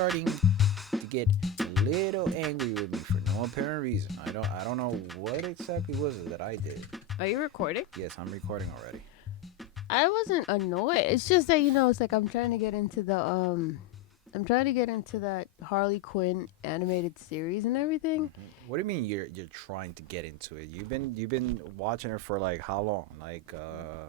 starting to get a little angry with me for no apparent reason. I don't know what exactly was it that I did. Are you recording? Yes, I'm recording already. I wasn't annoyed. It's just that it's like I'm trying to get into I'm trying to get into that Harley Quinn animated series and everything. What do you mean you're trying to get into it? You've been watching it for like how long? Like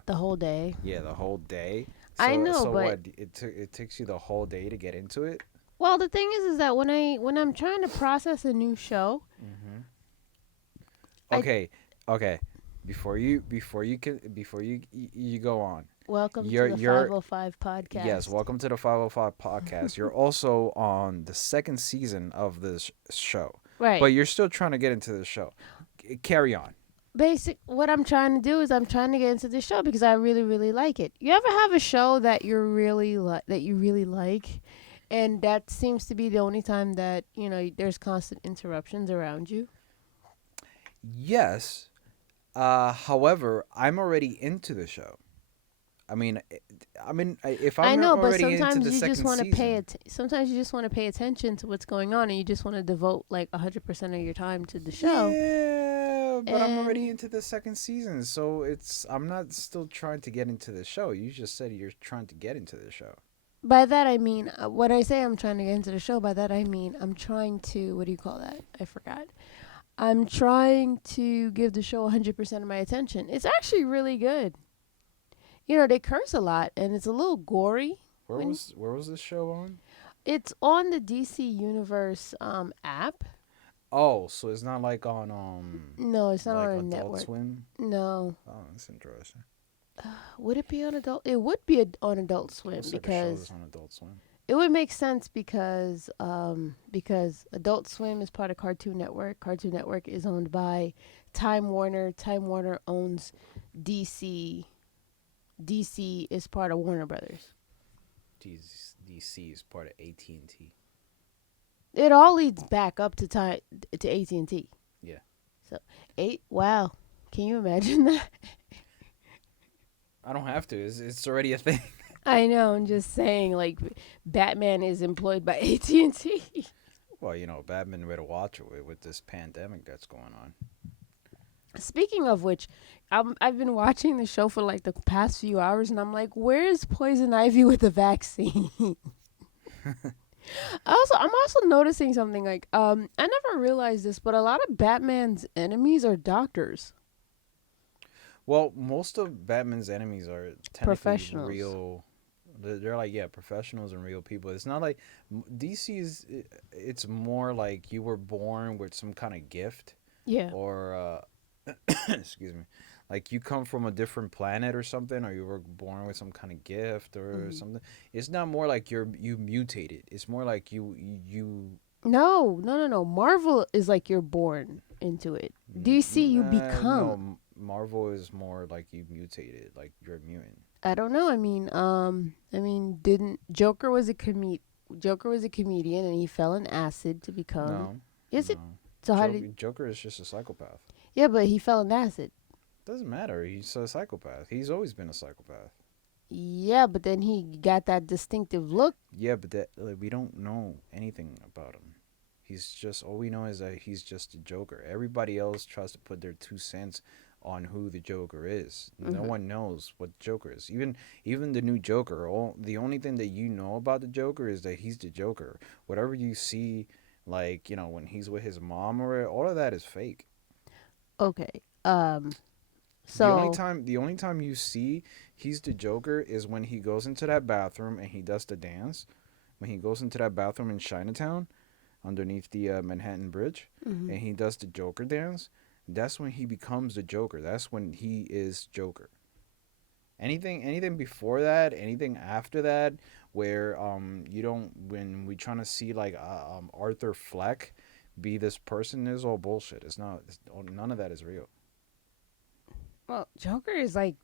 The whole day. yeah, the whole day. I So know, so but what? It takes you the whole day to get into it. well, the thing is that when I'm trying to process a new show, Mm-hmm. I Okay, okay. Before you go on, welcome to you're the you're 505 yes. podcast. Welcome to the 505 podcast. You're also on the second season of this show, but Right. you're still trying to get into the show. Carry on. What I'm trying to do is I'm trying to get into this show because I really really like it. You ever have a show that you really like, and that seems to be the only time that there's constant interruptions around you? Yes. However, I'm already into the show. I mean, if I I'm know, but already into the second season, sometimes you just want to pay attention to what's going on, and you just want to devote like 100% of your time to the show. yeah, but I'm already And into the second season, so I'm not still trying to get into the show. You just said you're trying to get into the show. by that I mean, when I say I'm trying to get into the show, by that I mean I'm trying to, what do you call that? I forgot. I'm trying to give the show 100% of my attention. It's actually really good. They curse a lot, and it's a little gory. When Where was this show on? it's on the DC Universe app. Oh, so it's not like on No, it's not like on a Adult network. Swim. No. Oh, that's interesting. Would it be on adult? It would be on Adult Swim Looks like a show that's because on Adult Swim. it would make sense because Adult Swim is part of Cartoon Network. Cartoon Network is owned by Time Warner. Time Warner owns DC. DC is part of Warner Brothers. DC is part of AT&T. It all leads back up to AT&T. Yeah. So, eight. Wow. Can you imagine that? I don't have to. It's already a thing. I know. I'm just saying, like, Batman is employed by AT&T. Well, Batman better watch it with this pandemic that's going on. Speaking of which, I've been watching the show for like the past few hours, and I'm like, where is Poison Ivy with the vaccine? I'm also noticing something like I never realized this, but a lot of Batman's enemies are doctors, Well, most of Batman's enemies are technically professionals. real. They're like, yeah, professionals and real people. It's not like DC is. It's more like you were born with some kind of gift, Yeah. or excuse me, like you come from a different planet or something, or you were born with some kind of gift or hmm something. It's not more like you mutated. It's more like you. No, no, no, no. Marvel is like you're born into it. DC, you No, become. Marvel is more like you mutated, like you're a mutant. I don't know. Didn't Joker was a comedian and he fell in acid to become. No, Is it? no. So how did? Joker is just a psychopath. Yeah, but he fell in acid. Doesn't matter. He's a psychopath. He's always been a psychopath. Yeah, but then he got that distinctive look. Yeah, but we don't know anything about him. He's just all we know is that he's just a Joker. Everybody else tries to put their 2 cents on who the Joker is. No hmm one knows what Joker is. Even the new Joker. The only thing that you know about the Joker is that he's the Joker. Whatever you see, like when he's with his mom or all of that is fake. Okay. The only So time the only time you see he's the Joker is when he goes into that bathroom and he does the dance. When he goes into that bathroom in Chinatown underneath the Manhattan Bridge hmm and he does the Joker dance, that's when he becomes the Joker. That's when he is Joker. Anything before that, anything after that, where you don't when we trying to see like Arthur Fleck be this person is all bullshit. It's not. None of that is real. well, Joker is like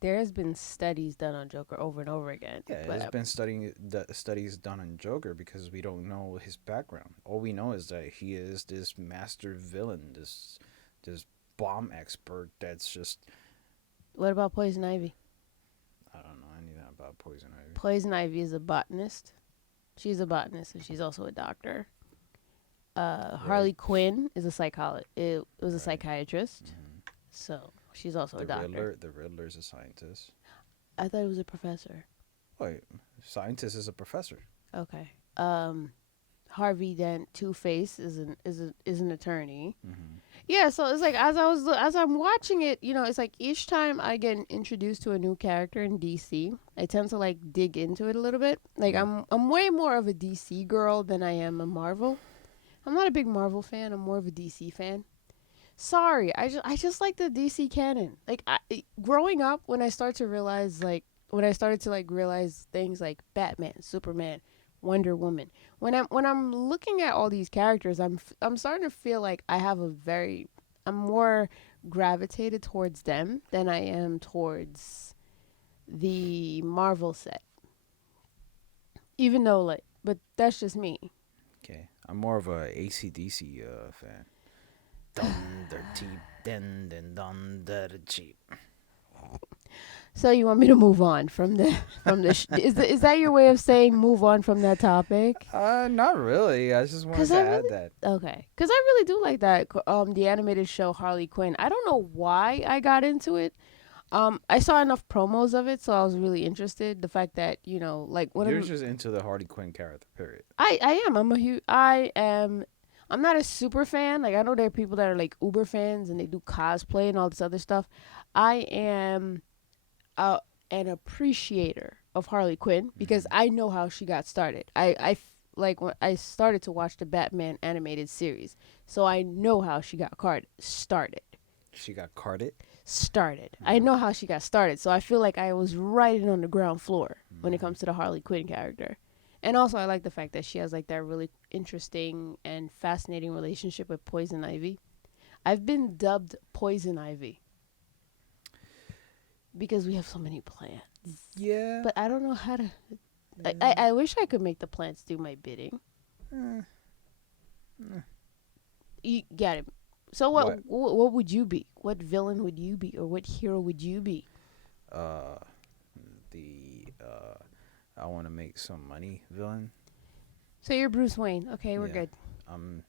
there has been studies done on Joker over and over again. Yeah, there's But been studies done on Joker because we don't know his background. All we know is that he is this master villain, this bomb expert. That's just what about Poison Ivy? I don't know anything about Poison Ivy. Poison Ivy is a botanist. She's a botanist and she's also a doctor. Right. Harley Quinn is a psychologist. It was a Right. psychiatrist, Hmm. so she's also a doctor. The Riddler's a scientist. I thought it was a professor. Wait, scientist is a professor. Okay. Harvey Dent, Two Face is an attorney. Hmm. Yeah, so it's like as I'm watching it, it's like each time I get introduced to a new character in DC, I tend to like dig into it a little bit. Like Mm. I'm way more of a DC girl than I am a Marvel. I'm not a big Marvel fan. I'm more of a DC fan. Sorry, I just like the DC canon. Like growing up, when I started to like realize things like Batman, Superman, Wonder Woman. When I'm looking at all these characters, I'm starting to feel like I'm more gravitated towards them than I am towards the Marvel set. Even though but that's just me. Okay, I'm more of a ACDC fan. Thunder cheap, then thunder cheap. So you want me to move on from is that your way of saying move on from that topic? Not really. I just wanted Cause to I add really that. okay. Cause I really do like that the animated show Harley Quinn. I don't know why I got into it. I saw enough promos of it, so I was really interested. The fact that like one of You're just into the Harley Quinn character, period. I am I'm a huge I am I'm not a super fan. Like I know there are people that are like uber fans and they do cosplay and all this other stuff. I am uh, an appreciator of Harley Quinn because Hmm. I know how she got started. Like when I started to watch the Batman animated series, so I know how she got started. She got carded. Started. I Uh-huh. know how she got started, so I feel like I was right in on the ground floor when it Hmm. comes to the Harley Quinn character. And also, I like the fact that she has like that really interesting and fascinating relationship with Poison Ivy. I've been dubbed Poison Ivy because we have so many plants. Yeah. But I don't know how to. Uh, I wish I could make the plants do my bidding. uh, You got it. So what? what would you be? What villain would you be, or what hero would you be? Uh, the I want to make some money villain. So you're Bruce Wayne. Okay, we're Yeah. good. Um.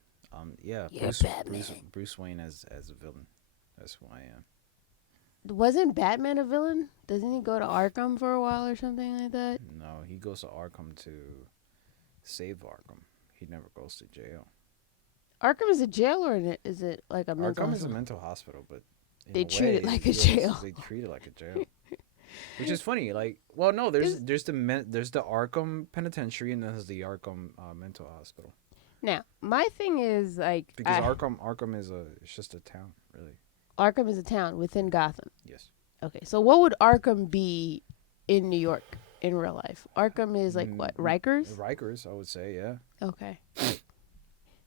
Yeah. You're Batman. Bruce Wayne as a villain. That's who I am. Wasn't Batman a villain? Doesn't he go to Arkham for a while or something like that? No, he goes to Arkham to save Arkham. He never goes to jail. Arkham is a jail, or is it like a mental Arkham is a hospital? mental hospital, but in They a treat it way, like a yes, jail. they treat it like a jail. Which is funny. Like, well, no, Is there's the Arkham Penitentiary and then there's the Arkham mental hospital. now my thing is like Because Arkham is a it's just a town, really. Arkham is a town Yeah. within Gotham. Yes. Okay, so what would Arkham be in New York in real life? Arkham is like Mm, what? Rikers? Rikers, I would say, yeah. Okay.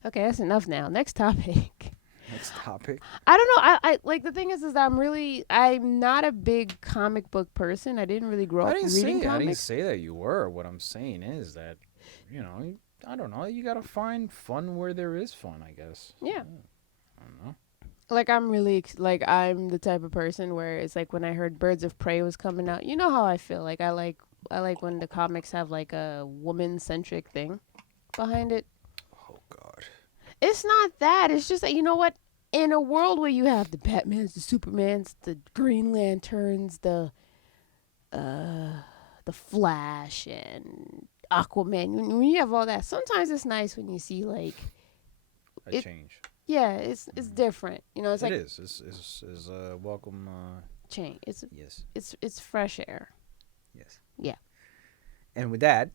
Okay, that's enough now. Next topic. Next topic. I don't know. I like the thing is I'm not a big comic book person. I didn't really grow up reading I didn't comics. say that you were. What I'm saying is that, you know, I don't know. You gotta find fun where there is fun. I guess. Yeah. I don't know. Like I'm the type of person where it's like when I heard Birds of Prey was coming out, you know how I feel. Like I like when the comics have like a woman centric thing behind it. Oh God. It's not that. It's just that you know what? In a world where you have the Batmans, the Supermans, the Green Lanterns, uh the Flash and Aquaman, when you have all that, sometimes it's nice when you see like A it. change. Yeah, it's Mhm. different. It's It like is. It's welcome. change. Yes. It's fresh air. Yes. Yeah. And with that,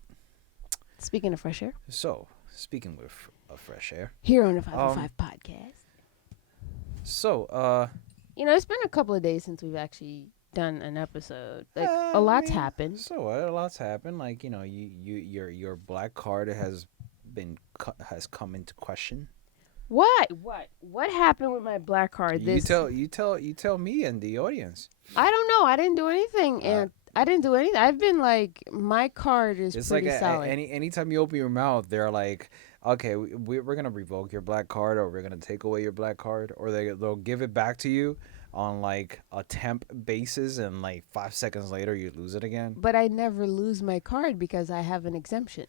Speaking of fresh air, so speaking with fresh air. here on the 505 Um. podcast. So It's been a couple of days since we've actually done an episode. Like a I lot's mean, happened. so what? A lot's happened. Like your black card has come into question. What? What happened with my black card? You tell me and the audience. I don't know. I didn't do anything, Uh, and I didn't do anything. I've been like, my card is it's like pretty solid. anytime you open your mouth, they're like, okay, we're gonna revoke your black card, or we're gonna take away your black card, or they'll give it back to you on like a temp basis, and like 5 seconds later you lose it again. But I never lose my card because I have an exemption.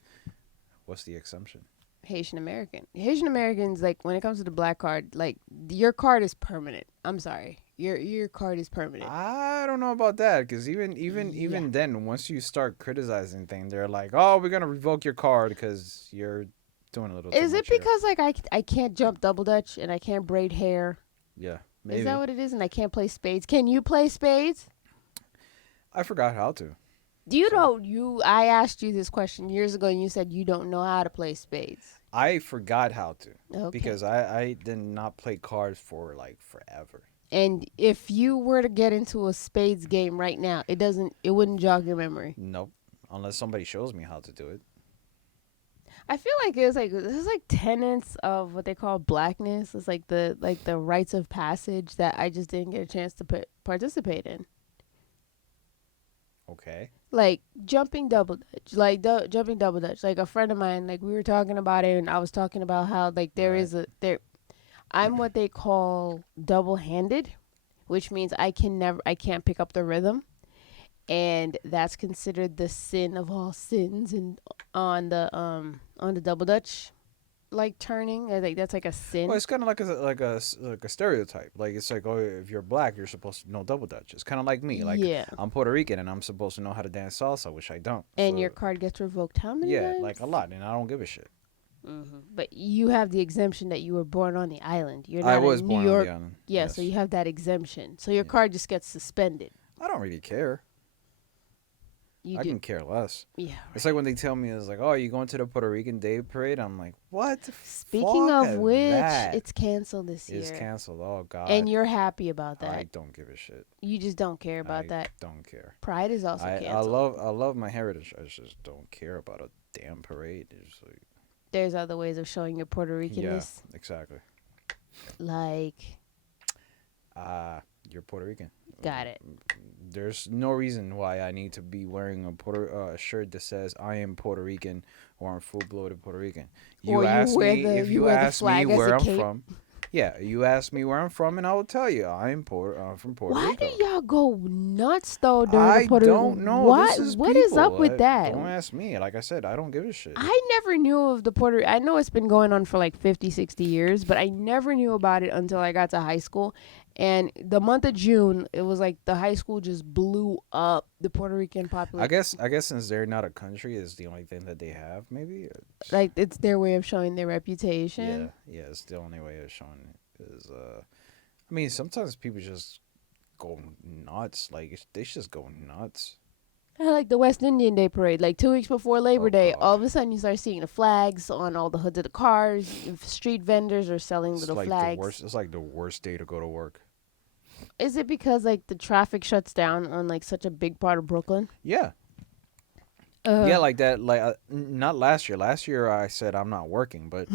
What's the exemption? Haitian American. Haitian Americans, like when it comes to the black card, like your card is permanent. I'm sorry, your card is permanent. I don't know about that because Yeah. even then, once you start criticizing things, they're like, "Oh, we're gonna revoke your card because you're doing a little too Is it much here." because like I can't jump double dutch and I can't braid hair? Yeah, Is that maybe. what it is? And I can't play spades. Can you play spades? I forgot how to. Do you So know you? I asked you this question years ago, and you said you don't know how to play spades. I forgot how to Okay. because I did not play cards for like forever. And if you were to get into a spades game right now, it wouldn't jog your memory. Nope. Unless somebody shows me how to do it. I feel like there's like tenets of what they call blackness. It's like the rites of passage that I just didn't get a chance to participate in. Okay. Like jumping double dutch, jumping double dutch. Like a friend of mine, like we were talking about it, and I was talking about how like there Right. is a there. I'm what they call double handed, which means I can't pick up the rhythm, and that's considered the sin of all sins and on the double dutch like turning. I think that's like a Well, sin. it's kind of like like a stereotype. Like it's like, oh, if you're black, you're supposed to know double dutch. It's kind of like me. Like Yeah. I'm Puerto Rican and I'm supposed to know how to dance salsa, which I don't. And your So card gets revoked how many yeah, times? like a lot, and I don't give a shit. But you have the exemption that you were born on the island. You're I not a was New born on the York. island. Yeah, so Yes. you have that exemption. So your Yeah. card just gets suspended. I don't really care. You I do. can care less. Yeah, It's right. like when they tell me it's like, oh, you going to the Puerto Rican Day Parade? I'm like, what the Speaking fuck? of which, That it's canceled this is year. canceled. Oh And God, you're happy about I that. don't give a shit. You just don't care about I that. don't care. Pride is also canceled. I love my heritage. I just don't care about a damn parade. It's like, There's other ways of showing your Puerto yeah, Ricanness. exactly. Like, You're Puerto Rican. got it. There's no reason why I need to be wearing a shirt that says I am Puerto Rican or I'm full blooded Puerto Rican. Or You ask me if you you wear the ask me flag as a where I'm cape. from. Yeah, you ask me where I'm from, and I will tell you from Puerto Why Rico. do y'all go nuts though during the I Puerto? don't know. This is What is up people. with that? Don't ask me. Like I said, I don't give a shit. I never knew of the Puerto. I know it's been going on for like 50, 60 years, but I never knew about it until I got to high school. And the month of June, it was like the high school just blew up the Puerto Rican population. I guess since they're not a country, is the only thing that they have. Maybe. Like it's their way of showing their Yeah, reputation. yeah. It's the only way of showing it. Is I mean, sometimes people just go nuts. Like they just go nuts. I like the West Indian Day Parade. Like 2 weeks before Labor Oh Day, all God, of a sudden you start seeing the flags on all the hoods of the cars. Street vendors are selling it's little like the flags. worst. It's like the worst day to go to work. Is it because like the traffic shuts down on like such a big part of Brooklyn? Yeah, yeah, Uh, like that. Like not last year. Last year I said I'm not working, but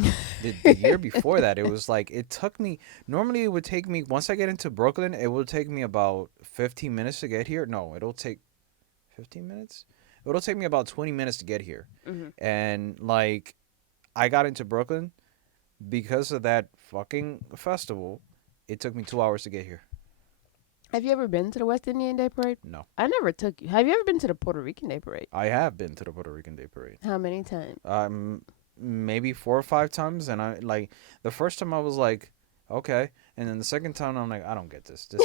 the year before that, it was like it took me. Normally it would take me once I get into Brooklyn, it would take me about 15 minutes to get here. No, it'll take 15 minutes. It'll take me about 20 minutes to get here, mhm. and like I got into Brooklyn because of that fucking festival. It took me 2 hours to get here. Have you ever been to the West Indian Day Parade? No, I never took you. Have you ever been to the Puerto Rican Day Parade? I have been to the Puerto Rican Day Parade. How many times? Maybe 4 or 5 times, and I like the first time I was like, okay, and then the second time I'm like, I don't get this. This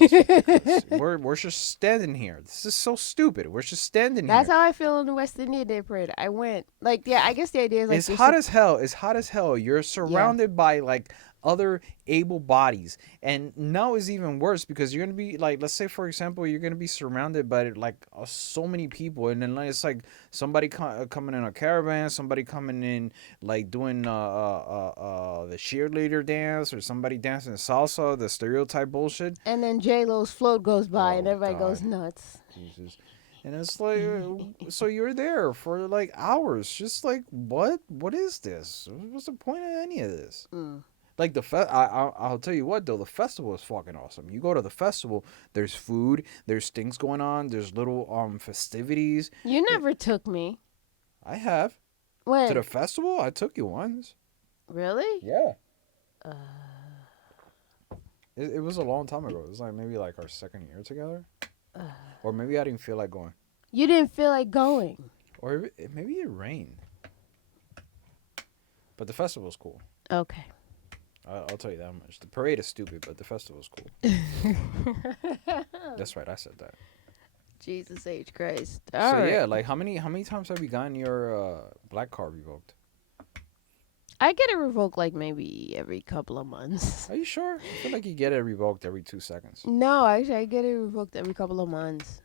is ridiculous. We're just standing here. This is so stupid. We're just standing That's here. how I feel on the West Indian Day Parade. I went like yeah. I guess the idea is like It's hot as hell. It's hot as hell. You're yeah. surrounded by like other able bodies, and now it's even worse because you're gonna be like, let's say for example, you're gonna be surrounded by like so many people, and then like, it's like somebody coming in a caravan, somebody coming in like doing the cheerleader dance, or somebody dancing salsa, the stereotype bullshit. And then J Lo's float goes by and Oh everybody goes God, nuts. Jesus. And it's like, so you're there for like hours, just like what is this? What's the point of any of this? Mm. Like I'll tell you what though, the festival is fucking awesome. You go to the festival, there's food, there's things going on, there's little festivities. You never took me. I have to the When? festival. I took you once. Really? Yeah. It was a long time ago. It was like maybe like our second year together, or maybe I didn't feel like going, You didn't feel like going. or maybe it rained. But the festival's cool. Okay. I'll tell you that much. The parade is stupid, but the festival's cool. That's right. I said that. Jesus H Christ. So All right. yeah, like how many times have you gotten your black card revoked? I get it revoked like maybe every couple of months. Are you sure? I feel like you get it revoked every 2 seconds. No, actually, I get it revoked every couple of months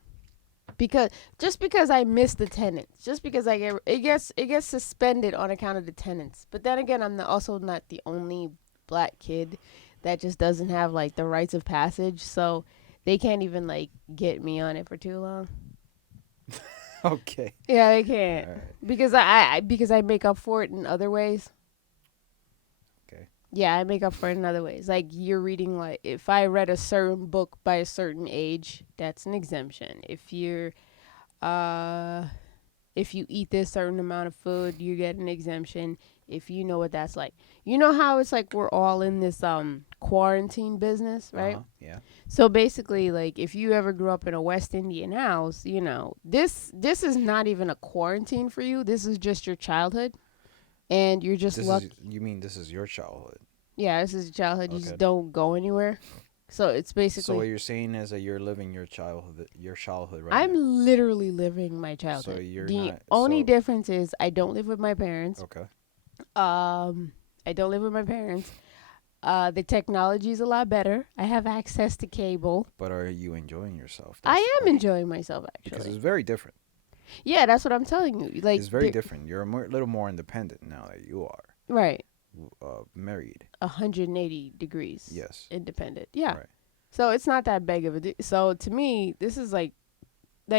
because just because I miss the tenants, just because I get it gets suspended on account of the tenants. But then again, I'm also not the only black kid that just doesn't have like the rites of passage, so they can't even like get me on it for too long. Okay. Yeah, they All can't right. because I make up for it in other ways. Okay. Yeah, I make up for it in other ways. Like you're reading, like if I read a certain book by a certain age, that's an exemption. Uh if you eat this certain amount of food, you get an exemption. If you know what that's like. You know how it's like we're all in this quarantine business, Uh right? huh. Yeah. So basically, like if you ever grew up in a West Indian house, this is not even a quarantine for you. This is just your childhood, and you're just This is lucky. you mean this is your childhood? Yeah, this is your childhood. You Okay. just don't go anywhere. So it's So what basically you're saying is that you're living your childhood right I'm now. literally living my So childhood. you're The not. only So difference is I don't live with my parents. okay. Um, I don't live with my parents. The technology is a lot better. I have access to cable. But are you enjoying yourself? I That's the am question. enjoying myself Because actually. it's very different. Yeah, that's what I'm telling you. Like, It's very different. You're a little more independent now that you are right, married. 180 degrees Yes. independent. Yeah. Right. So it's not that big of a so to me, this is like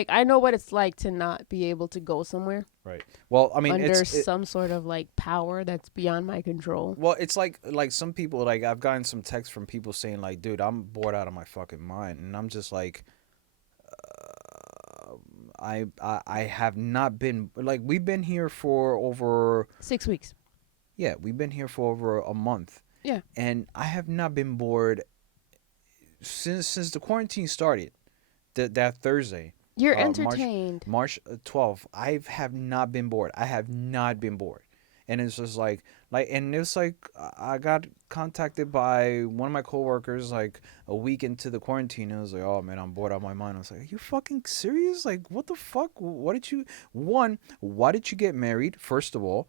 I know what it's like to not be able to go somewhere Right. Well, I mean, under some sort of like power that's beyond my control. well, it's like some people, like I've gotten some texts from people saying like, dude, I'm bored out of my fucking mind, and I'm just like, I have not been, like, we've been here for over, 6 weeks. yeah, we've been here for over a month, Yeah. and I have not been bored since the quarantine started. That Thursday, You're March entertained. March 12th, I have not been bored. I have not been bored, and it's just like, and it's like I got contacted by one of my coworkers like a week into the quarantine. And I was like, oh man, I'm bored out of my mind. I was like, are you fucking serious? Like, what the fuck? What did you? One, why did you get married? First of all,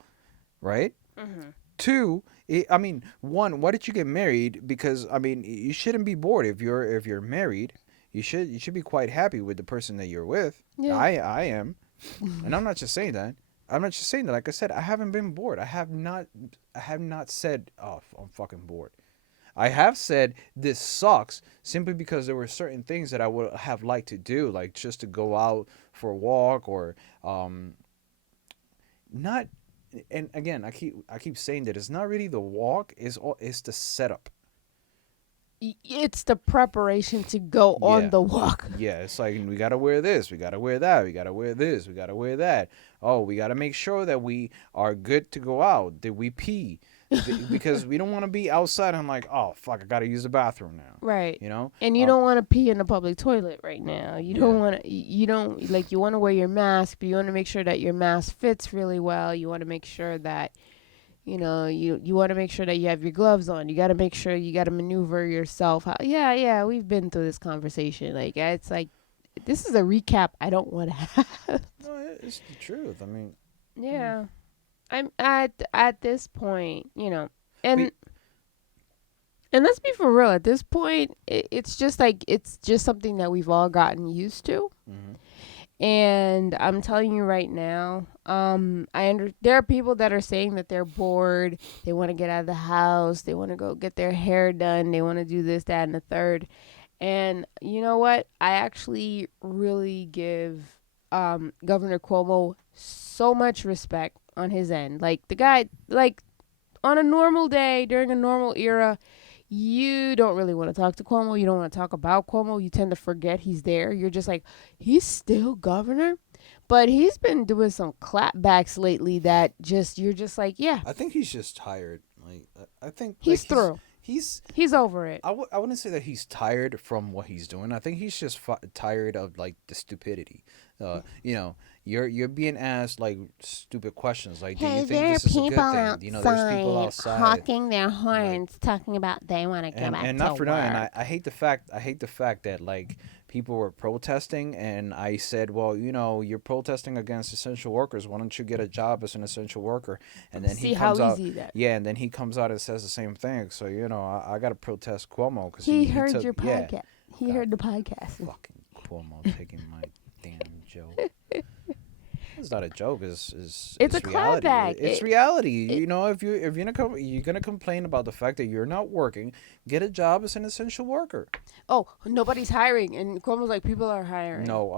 right? Mm-hmm. Two, I mean, one, why did you get married? Because I mean, you shouldn't be bored if you're married. You should be quite happy with the person that you're with. Yeah. I am, and I'm not just saying that. I'm not just saying that. Like I said, I haven't been bored. I have not said, oh, I'm fucking bored. I have said this sucks simply because there were certain things that I would have liked to do, like just to go out for a walk or not. And again, I keep saying that it's not really the walk. It's the setup. It's the preparation to go on Yeah. the walk. Yeah, it's like we gotta wear this, we gotta wear that, we gotta wear this, we gotta wear that. Oh, we gotta make sure that we are good to go out. Did we pee? Because we don't want to be outside and like, oh fuck, I gotta use the bathroom now. Right. You know? And you don't want to pee in the public toilet right now. You don't Yeah. want to. You don't like. You want to wear your mask, but you want to make sure that your mask fits really well. You want to make sure that you want to make sure that you have your gloves on. You got to make sure you got to maneuver yourself. Yeah, yeah. We've been through this conversation. Like it's like this is a recap I don't want to have. No, it's the truth. I mean, Yeah. I'm at this point, and we, and let's be for real. At this point, it's just like it's just something that we've all gotten used to. hmm And I'm telling you right now, there are people that are saying that they're bored. They want to get out of the house. They want to go get their hair done. They want to do this, that, and the third. And you know what? I actually really give Governor Cuomo so much respect on his end. Like the guy, like on a normal day during a normal era, you don't really want to talk to Cuomo. You don't want to talk about Cuomo. You tend to forget he's there. You're just like, he's still governor. But he's been doing some clapbacks lately that just, you're just like, yeah, I think he's just tired. Like I think like he's through. he's He's over it. I wouldn't say that he's tired from what he's doing. I think he's just tired of like the stupidity. You know, you're being asked like stupid questions. Like, do you Hey, think there are this is a people good thing? You know, there's people outside outside. honking their Like, horns, talking about they want to go back and to not for nothing. work. I hate the fact that like people were protesting, and I said, well, you know, you're protesting against essential workers. Why don't you get a job as an essential worker? And then he See how comes out, easy that. yeah, and then he comes out and says the same thing. So you know, I got to protest Cuomo because He he heard took, your yeah, podcast. He God, heard the podcast. fucking Cuomo taking my damn joke. It's not a joke. It's a It's reality. clapback. It's reality. It, You know, if you're gonna complain about the fact that you're not working, get a job as an essential worker. oh, nobody's hiring, and Cuomo's like people are hiring. No,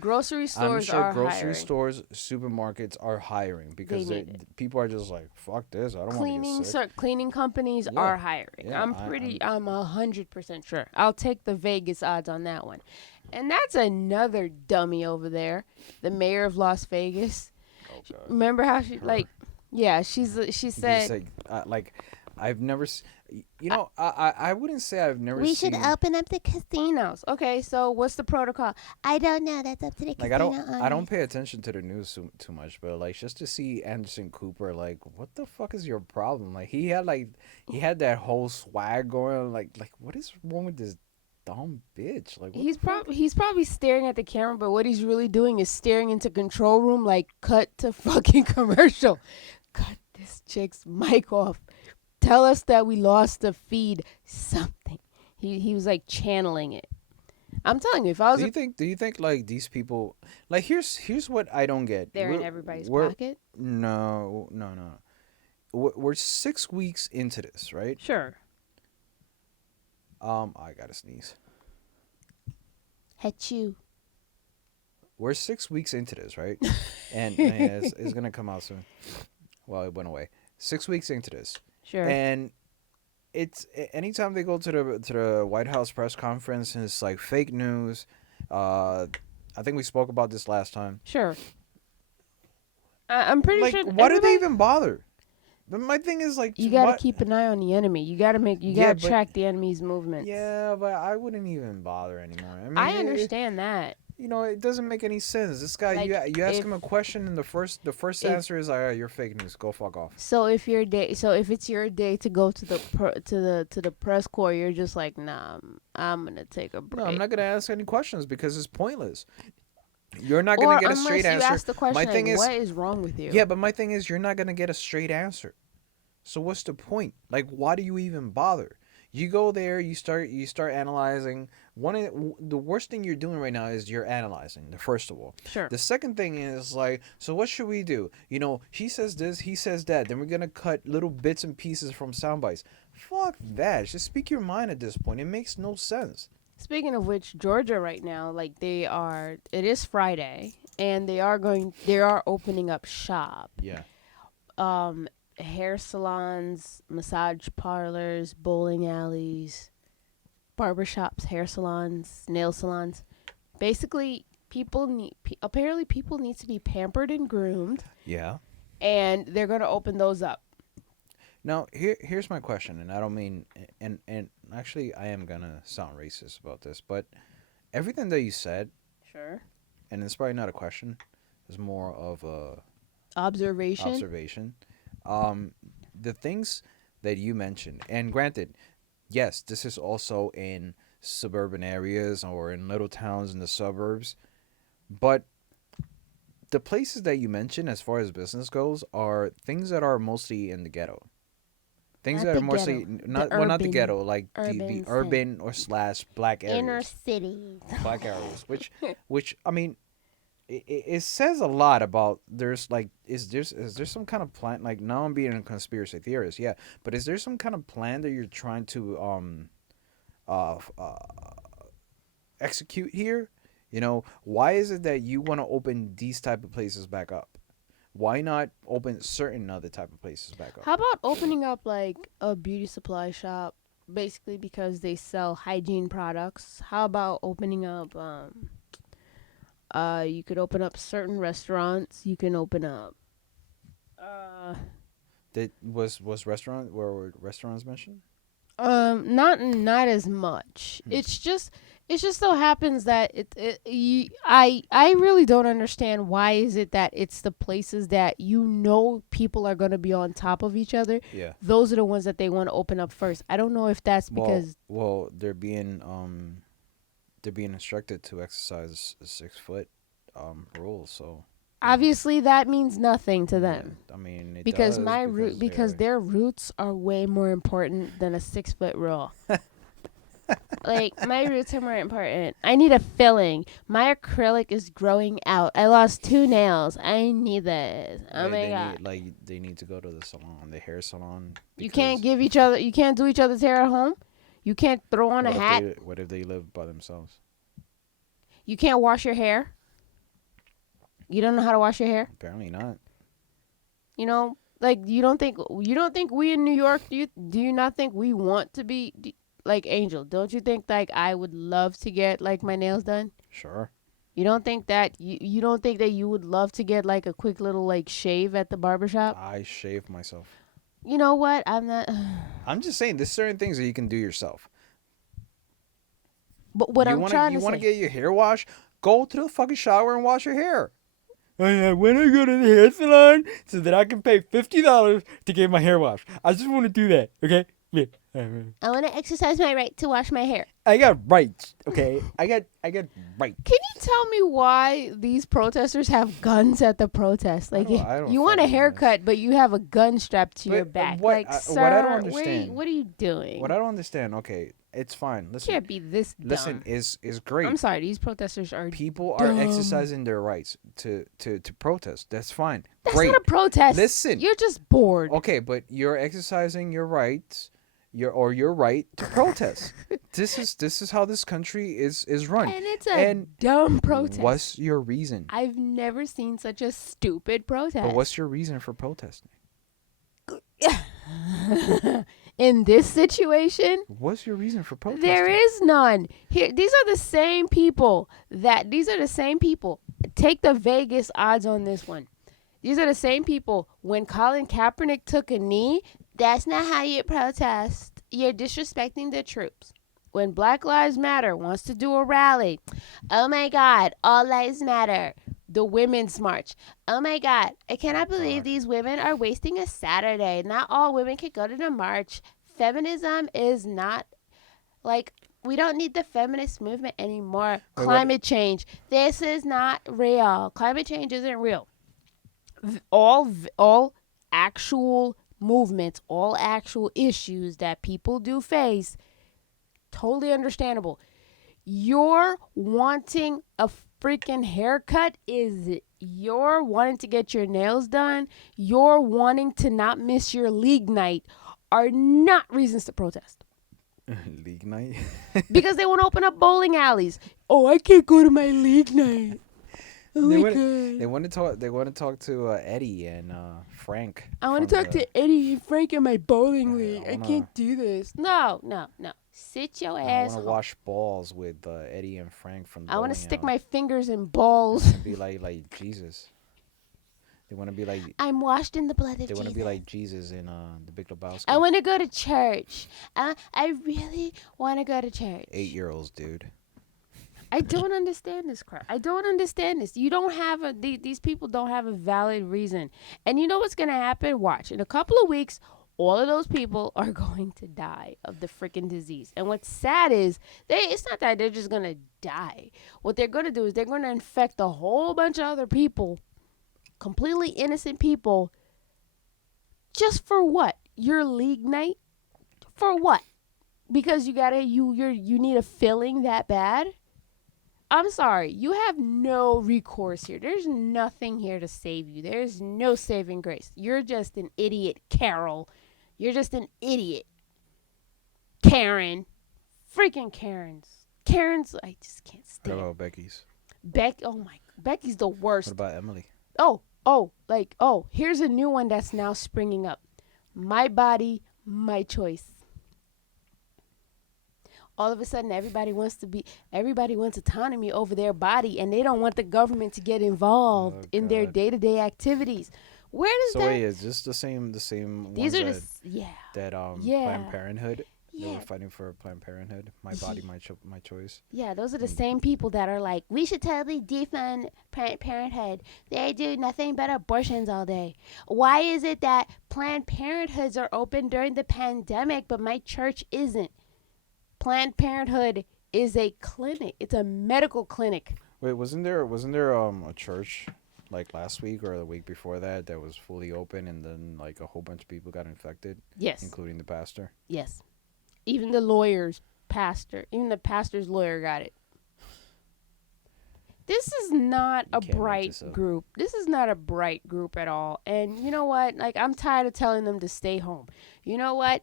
Grocery stores are grocery hiring. stores, supermarkets are hiring They because need it. people are just like, fuck this. I don't want to get sick. Cleaning companies Yeah, are hiring. yeah. I'm 100% sure. I'll take the Vegas odds on that one. And that's another dummy over there, the mayor of Las Vegas. Oh god. Remember how she Her. she You just said like I've never. You know, I wouldn't say I've never we should seen. open up the casinos. Okay, so what's the protocol? I don't know. That's up to the Like casino I owners. don't pay attention to the news too much, but like just to see Anderson Cooper, like what the fuck is your problem? Like he had that whole swag going. Like what is wrong with this dumb bitch? Like what the fuck? He's probably staring at the camera, but what he's really doing is staring into control room. Like cut to fucking commercial. Cut this chick's mic off. Tell us that we lost the feed. Something. He was like channeling it. I'm telling you, if I was Do you think like these people like here's what I don't get. there in everybody's We're pocket, no. We're 6 weeks into this, right? sure. I gotta sneeze. Achoo. We're 6 weeks into this, right? And yeah, it's gonna come out soon. Well, it went away. 6 weeks into this, Sure. and anytime they go to the White House press conference, and it's like fake news. I think we spoke about this last time. Sure. I'm pretty Like, sure. why do they Everybody, even bother? But my thing is like, you gotta what? keep an eye on the enemy. You gotta Yeah, but track the enemy's movements. yeah, but I wouldn't even bother anymore. I mean, I understand that. you know, it doesn't make any sense. This guy, Like, you ask if him a question, and the first if answer is, "All right, you're fake news. Go fuck off." so if it's your day to go to the press corps, you're just like, nah, I'm gonna take a No, I'm break. not gonna ask any questions because it's pointless. You're not Or gonna get a unless straight you answer. ask the question, My like, thing is, what is wrong with you? yeah, but my thing is, you're not gonna get a straight answer. So what's the point? Like, why do you even bother? You go there, you start analyzing. The worst thing you're doing right now is you're analyzing. The first of all, Sure. the second thing is like, so what should we do? You know, he says this, he says that. Then we're gonna cut little bits and pieces from sound bites. Fuck that. Just speak your mind at this point. It makes no sense. Speaking of which, Georgia right now, like it is Friday, and they are opening up shop. Yeah. Um, Hair salons, massage parlors, bowling alleys, barbershops, hair salons, nail salons. Basically, apparently people need to be pampered and groomed, Yeah. and they're gonna open those up. Now here's my question, and I don't mean and actually I am gonna sound racist about this, but everything that you said, Sure. and it's probably not a question, it's more of a Observation. observation. Um, the things that you mentioned, and granted, yes, this is also in suburban areas or in little towns in the suburbs, but the places that you mentioned as far as business goes are things that are mostly in the ghetto. Things Not that the are mostly ghetto. not The well, not the urban ghetto, like urban the cen- urban or slash black inner areas, cities. black areas, which I mean, it says a lot about there's like is there some kind of plan, like now I'm being a conspiracy theorist, yeah, but is there some kind of plan that you're trying to uh, f- uh execute here? You know, why is it that you want to open these type of places back up? Why not open certain other type of places back up? How about opening up like a beauty supply shop, basically because they sell hygiene products? How about opening up you could open up certain restaurants. You can open up uh That was restaurant where were restaurants mentioned? Not as much. Hmm. It just so happens that I really don't understand why is it that it's the places that people are gonna be on top of each other. Yeah. Those are the ones that they want to open up first. I don't know if that's because Well, they're being instructed to exercise a 6 foot rule. So, you know, obviously that means nothing to yeah. them I mean, it because does because their roots are way more important than a 6 foot rule. Like my roots are more important. I need a filling. My acrylic is growing out. I lost 2 nails. I need this. Oh my god. they need to go to the salon, the hair salon, You can't because give each other. You can't do each other's hair at home. You can't throw on a hat. what if they live by themselves? You can't wash your hair. You don't know how to wash your hair. Apparently not. Like you don't think we in New York do you not think we want to be like Angel? Don't you think like I would love to get like my nails done? Sure. You don't think that you would love to get like a quick little like shave at the barbershop? I shave myself. You know what? I'm not. I'm just saying, there's certain things that you can do yourself. But what I'm trying You to want to say, get your hair washed? Go to the fucking shower and wash your hair. When I go to the hair salon so that I can pay $50 to get my hair washed. I just want to do that, okay? Yeah. I want to exercise my right to wash my hair. I got rights, okay? I got rights. Can you tell me why these protesters have guns at the protest? Like, I don't you want a fucking know. haircut, but you have a gun strapped to your But back. what Like, I- sir, what I don't understand- what are you doing? What I don't understand, okay, it's fine. Listen, Can't be this dumb. listen, is great. I'm sorry, these protesters are. People are dumb. exercising their rights to protest. That's fine. That's Great. not a protest. Listen. You're just bored. Okay, but you're exercising your rights, your right to protest. This is how this country is run. And it's a dumb protest. What's your reason? I've never seen such a stupid protest. But what's your reason for protesting? In this situation, What's your reason for protesting? there is none. Here, these are the same people. Take the Vegas odds on this one. These are the same people. When Colin Kaepernick took a knee, that's not how you protest. You're disrespecting the troops. When Black Lives Matter wants to do a rally, oh my God, all lives matter. The Women's March. Oh my God, I cannot believe these women are wasting a Saturday. Not all women can go to the march. Feminism is not like we don't need the feminist movement anymore. Wait, Climate change. This is not real. Climate change isn't real. All actual movements, all actual issues that people do face, totally understandable. You're wanting a freaking haircut you're wanting to get your nails done, you're wanting to not miss your league night are not reasons to protest. League night. Because they want to open up bowling alleys. Oh, I can't go to my league night. Oh my God. They want to talk. They want to talk to Eddie and Frank. I want to talk to Eddie and Frank in my bowling league. I can't do this. No. Sit your I ass want to home. wash balls with Eddie and Frank from. I want to bowling stick alley. my fingers in balls. And be like Jesus. They want to be like. I'm washed in the blood of They Jesus. want to be like Jesus in the Big Lebowski. I want to go to church. I really want to go to church. 8-year-olds, dude. I don't understand this crap. I don't understand this. You don't have these people don't have a valid reason. And you know what's going to happen? Watch. In a couple of weeks, all of those people are going to die of the freaking disease. And what's sad is it's not that they're just going to die. What they're going to do is they're going to infect a whole bunch of other people, completely innocent people. Just for what? Your league night? For what? Because you need a filling that bad? I'm sorry. You have no recourse here. There's nothing here to save you. There's no saving grace. You're just an idiot, Carol. You're just an idiot. Karen. Freaking Karens. Karens, I just can't What stand. about Becky's? Becky's the worst. What about Emily? Here's a new one that's now springing up. My body, my choice. All of a sudden, everybody wants autonomy over their body, and they don't want the government to get involved in their God. day-to-day activities. Where does So that? wait, is this the same These ones are that Planned Parenthood? They were Yeah. fighting for Planned Parenthood. My body, my choice. Yeah, those are the And same people that are like, we should totally defund Planned Parenthood. They do nothing but abortions all day. Why is it that Planned Parenthoods are open during the pandemic, but my church isn't? Planned Parenthood is a clinic. It's a medical clinic. wait, wasn't there a church like last week or the week before that that was fully open, and then like a whole bunch of people got infected, Yes, including the pastor? yes. Even the lawyer's pastor, even the pastor's lawyer got it. This is not You a can't make bright this up. group. This is not a bright group at all. And you know what? Like, I'm tired of telling them to stay home. You know what?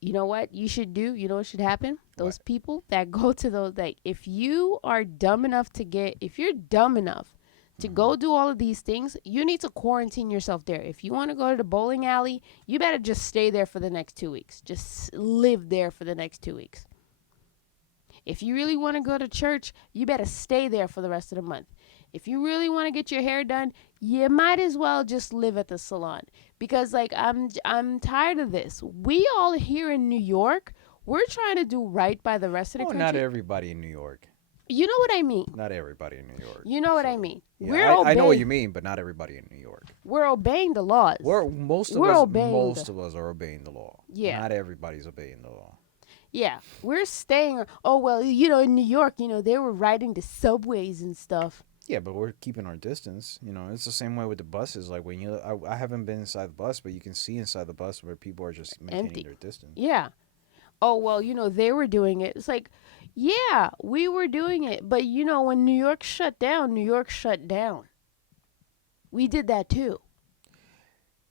You know what you should do? You know what should happen? What? Those people that go to those, like, if you are dumb enough to get, if you're dumb enough to Hmm. go do all of these things, you need to quarantine yourself there. If you want to go to the bowling alley, you better just stay there for the next 2 weeks. Just live there for the next 2 weeks. If you really want to go to church, you better stay there for the rest of the month. If you really want to get your hair done, you might as well just live at the salon, because like I'm tired of this. We all here in New York, we're trying to do right by the rest of the Oh, not country. everybody in New York. You know what I mean? Not everybody in New York. You know what I So mean? yeah, We're I know what you obeying mean, but not everybody in New York. we're obeying the laws. We're obeying Most of us are obeying the law. Yeah. Not everybody's obeying the law. Yeah, we're staying. Oh well, in New York, they were riding the subways and stuff. Yeah, but we're keeping our distance. It's the same way with the buses. Like when I haven't been inside the bus, but you can see inside the bus where people are just maintaining Empty. their distance. Yeah. Oh well, they were doing it. It's like, yeah, we were doing it, but when New York shut down, New York shut down. We did that too,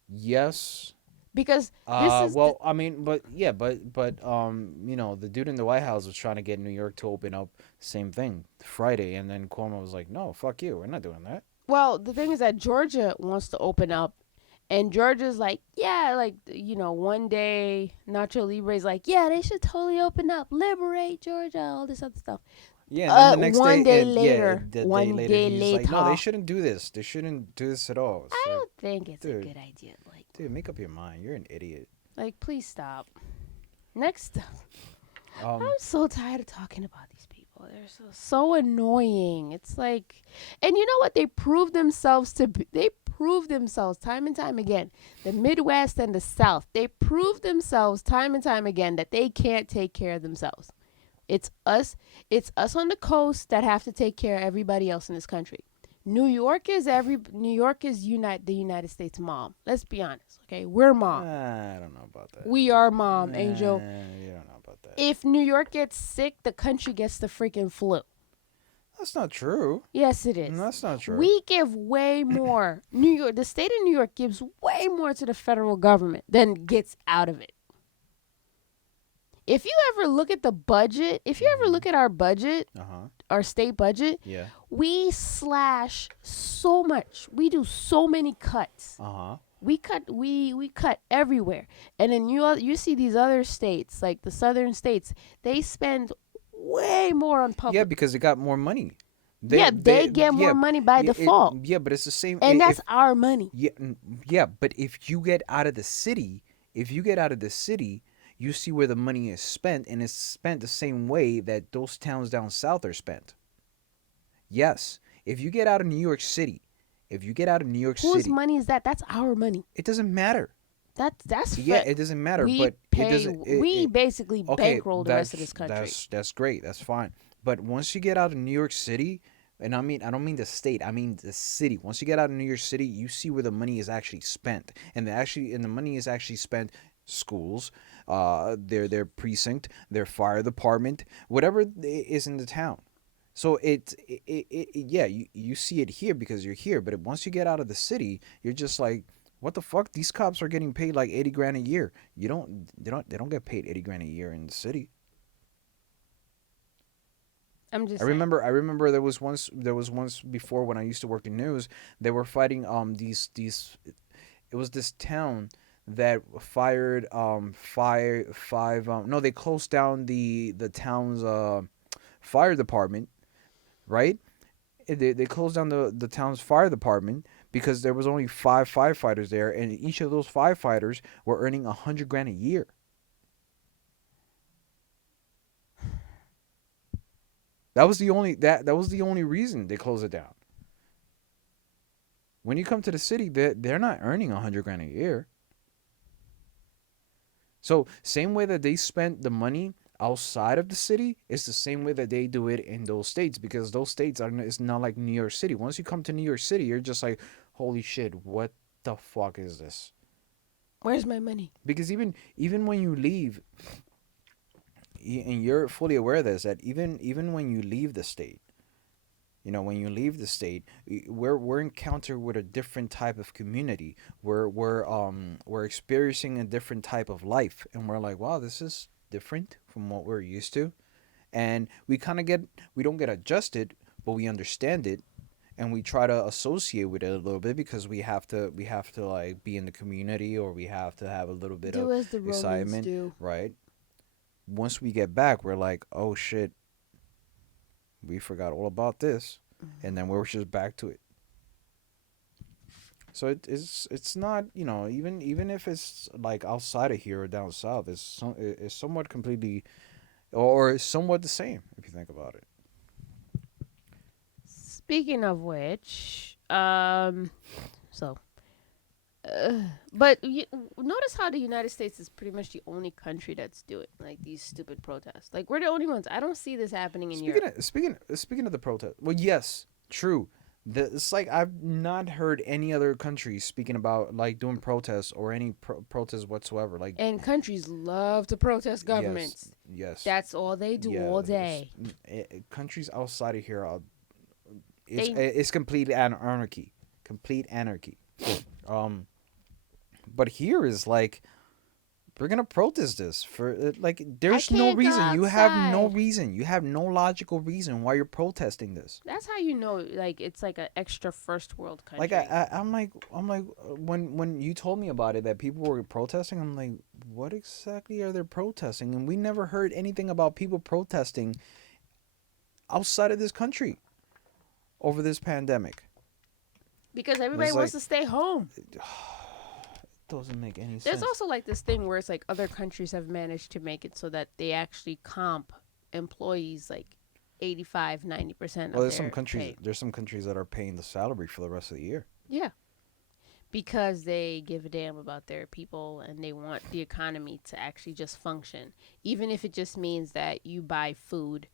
Yes. because this is Well, I mean, but yeah, the dude in the White House was trying to get New York to open up. Same thing, Friday, and then Cuomo was like, "No, fuck you, we're not doing that." well, the thing is that Georgia wants to open up, and Georgia's like, yeah, like one day Nacho Libre's like, yeah, they should totally open up, liberate Georgia, all this other stuff. Yeah, and then the next One day, day yeah, later, the day one later, day he's like, "No, they later. shouldn't do this. They shouldn't do this at all." It's I like, don't think it's a dude, good idea. dude, make up your mind. You're an idiot. Please stop. Next, Um, I'm so tired of talking about these people. They're so annoying. It's like, and you know what? They prove themselves to be. They prove themselves time and time again. The Midwest and the South. They prove themselves time and time again that they can't take care of themselves. It's us. It's us on the coast that have to take care of everybody else in this country. New York is the United States mom. Let's be honest, okay? We're mom. I don't know about that. We are mom, Angel. You don't know about that. If New York gets sick, the country gets the freaking flu. That's not true. Yes, it is. That's not true. We give way more. The state of New York gives way more to the federal government than gets out of it. If you ever look at the budget, if you ever look at our budget, our state budget, Yeah. we slash so much. We do so many cuts. We cut everywhere. And then you see these other states, like the southern states, they spend way more on public. Yeah, because they got more money. They get more money by default. Yeah, but it's the same. And that's our money. Yeah, but if you get out of the city, you see where the money is spent, and it's spent the same way that those towns down south are spent. Yes, if you get out of New York City, Whose money is that? That's our money. it doesn't matter. That's Yeah, it doesn't matter. we But pay. it doesn't. We basically Okay, bankroll the rest of this country. That's great. That's fine. But once you get out of New York City, and I don't mean the state, I mean the city. Once you get out of New York City, you see where the money is actually spent, and the money is actually spent schools, their precinct, their fire department, whatever is in the town. So yeah, you see it here because you're here, but once you get out of the city, you're just like, what the fuck? These cops are getting paid like 80 grand a year. They don't get paid 80 grand a year in the city. I'm just. I remember there was once before when I used to work in news, they were fighting these it was this town that fired five no, they closed down the town's fire department, right? They closed down the town's fire department because there was only 5 firefighters there, and each of those firefighters were earning 100 grand a year. That was the only reason they closed it down. When you come to the city, they're not earning 100 grand a year. So same way that they spent the money outside of the city, it's the same way that they do it in those states, because those states are it's not like New York City. Once you come to New York City, you're just like, holy shit, what the fuck is this? Where's my money? Because even when you leave, and you're fully aware of this, that even when you leave the state, when you leave the state, we're encountered with a different type of community. We're experiencing a different type of life, and we're like, wow, this is different from what we're used to. And we don't get adjusted, but we understand it, and we try to associate with it a little bit, because we have to like be in the community, or we have to have a little bit of Do as the Romans excitement, do. right? Once we get back, we're like, oh shit, we forgot all about this, and then we're just back to it. So it's not, even if it's like outside of here or down south, it's somewhat completely, or somewhat the same if you think about it. Speaking of which, so, uh, but notice how the United States is pretty much the only country that's doing like these stupid protests. Like we're the only ones. I don't see this happening in Speaking Europe. of speaking of the protest, well, yes, true. It's like I've not heard any other country speaking about like doing protests, or any protests whatsoever. Like, And countries love to protest yes, governments. yes, That's all they do yeah. all day. Countries outside of here, They it's complete anarchy, complete anarchy. Um, but here is like, we're gonna protest this for like, I there's no can't go reason. You have no outside. reason. You have no logical reason why you're protesting this. That's how you know like it's like an extra first world Like, country. I'm like, when you told me about it, that people were protesting, I'm like, what exactly are they protesting? And we never heard anything about people protesting outside of this country over this pandemic. Because It everybody was wants like, to stay home. it doesn't make any There's sense. also like this thing where it's like other countries have managed to make it so that they actually comp employees like 85, 90% Well, of their pay. there's some countries that are paying the salary for the rest of the year. Yeah. Because they give a damn about their people and they want the economy to actually just function. Even if it just means that you buy food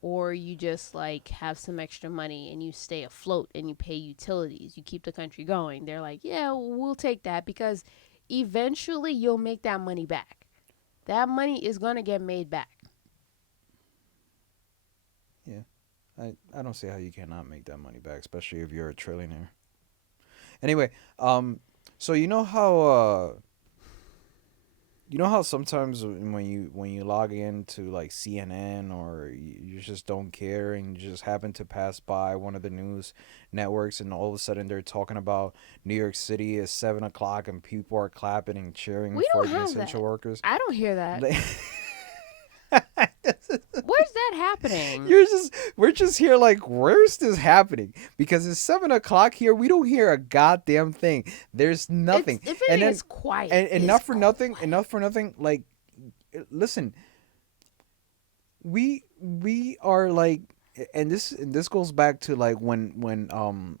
or you just like have some extra money and you stay afloat and you pay utilities, you keep the country going. They're like, yeah, we'll take that because eventually you'll make that money back. That money is going to get made back. Yeah, I don't see how you cannot make that money back, especially if you're a trillionaire. Anyway, so you know how sometimes when you log into like CNN, or you just don't care, and you just happen to pass by one of the news networks, and all of a sudden they're talking about New York City is 7 o'clock and people are clapping and cheering We for don't the have essential that. workers. I don't hear that. Where's that happening? We're just here like, where's this happening? Because it's 7 o'clock here. We don't hear a goddamn thing. There's It's nothing. if And anything, then, it's quiet. and It's enough for nothing. quiet. Enough for nothing. Like, listen, we are like, and this goes back to like when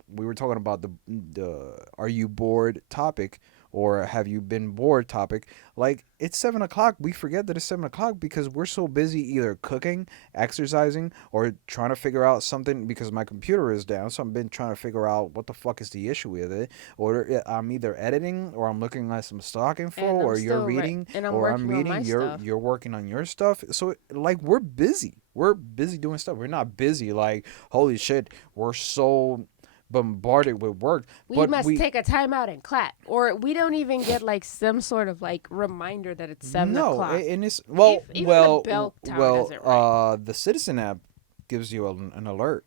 we were talking about the are you bored topic, or have you been bored topic. Like, it's 7 o'clock, we forget that it's 7 o'clock because we're so busy either cooking, exercising, or trying to figure out something, because my computer is down, so I've been trying to figure out what the fuck is the issue with it. Or I'm either editing, or I'm looking at some stock info, And I'm or you're still reading, and I'm or I'm working on my reading, you're stuff. you're working on your stuff. So like, we're busy doing stuff. We're not busy like, holy shit, we're so bombarded with work. We But must we take a time out and clap, or we don't even get like some sort of like reminder that it's seven No, o'clock. and it's If well, even the well, bell tower does well. it right. The Citizen app gives you an alert.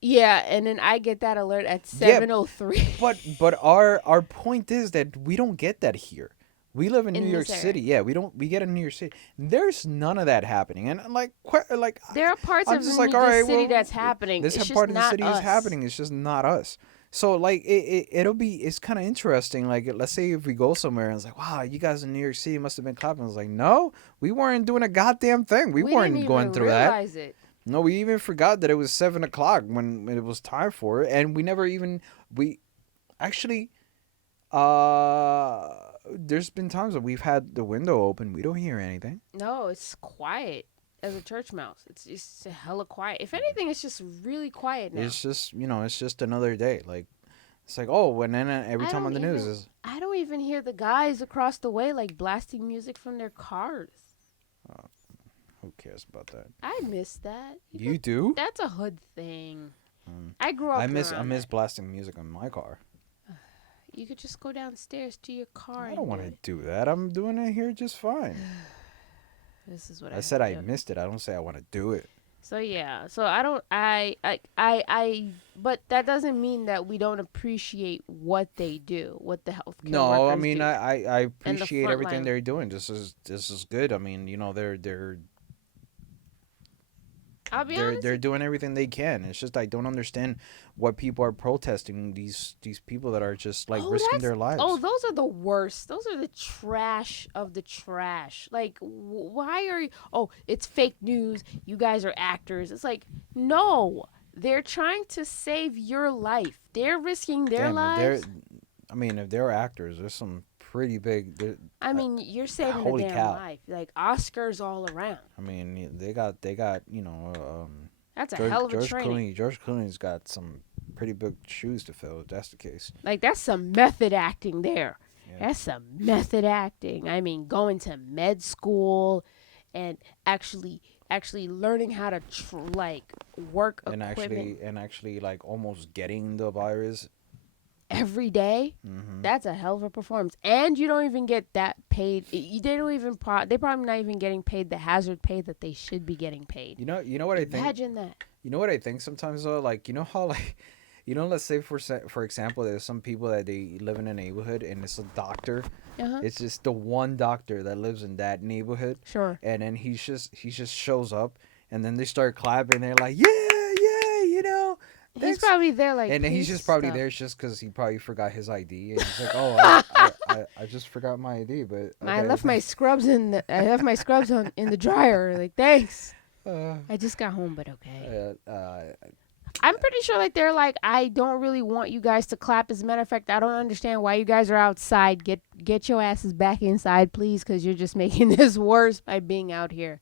Yeah, and then I get that alert at Yeah, 7:03 but our point is that we don't get that here. We live in New in York this area. City. Yeah, we don't. We get in New York City. There's none of that happening. And like, There are parts I'm of just like, all the right, city well, that's happening. this It's just part of the not city is us. happening. It's just not us. So like, it's kind of interesting. Like, let's say if we go somewhere and it's like, wow, you guys in New York City must have been clapping. I was like, no, we weren't doing a goddamn thing. We We didn't weren't going even through that. realize it. No, we even forgot that it was 7 o'clock when it was time for it, and we never even we actually there's been times that we've had the window open. We don't hear anything. No, it's quiet as a church mouse. It's just hella quiet. If anything, it's just really quiet now. It's just it's just another day. Like it's like oh, and then every I time on don't the news even is I don't even hear the guys across the way like blasting music from their cars. oh, who cares about that? I miss that. You do? That's a hood thing. Mm. I grew I up miss I around miss that. blasting music on my car. You could just go downstairs to your car I don't and do want to it. do that. I'm doing it here just fine. This is what I I have said to I do. missed it. I don't say I want to do it. So yeah. So I don't but that doesn't mean that we don't appreciate what they do, what the healthcare No, I workers mean do I and the appreciate everything frontline. they're doing. This is good. I mean, they're I'll be they're honest. they're doing everything they can. It's just I don't understand what people are protesting. These people that are just like Oh, risking that's their oh, lives. those are the worst. Those are the trash of the trash. Like, why are you? Oh, it's fake news. You guys are actors. It's like, no, they're trying to save your life. They're risking their Damn, if they're lives. I mean, if they're actors, there's some pretty big. I mean, you're saving a Holy damn cow! life. Like Oscars all around. I mean, they got That's a George hell of a George training. Clooney. George Clooney's got some pretty big shoes to fill. If that's the case. Like that's some method acting there. Yeah. That's some method acting. I mean, going to med school and actually learning how to like work equipment And actually like almost getting the virus. every day. Hmm. That's a hell of a performance, and you don't even get that paid. They don't even. They probably not even getting paid the hazard pay that they should be getting paid. You know what I think. Imagine that. You know what I think sometimes though. Like you know how like let's say for example, there's some people that they live in a neighborhood and it's a doctor. Uh huh. It's just the one doctor that lives in that neighborhood, Sure. and then he just shows up, and then they start clapping. They're like, yeah, yeah, He's thanks. probably there like And then he's just pissed probably up. there just because he probably forgot his ID, and he's like, oh, I just forgot my ID, but I okay. left my scrubs in the dryer. Like thanks. uh, I just got home, but okay. uh, I'm pretty sure like they're like I don't really want you guys to clap. As a matter of fact, I don't understand why you guys are outside. Get your asses back inside, please, because you're just making this worse by being out here.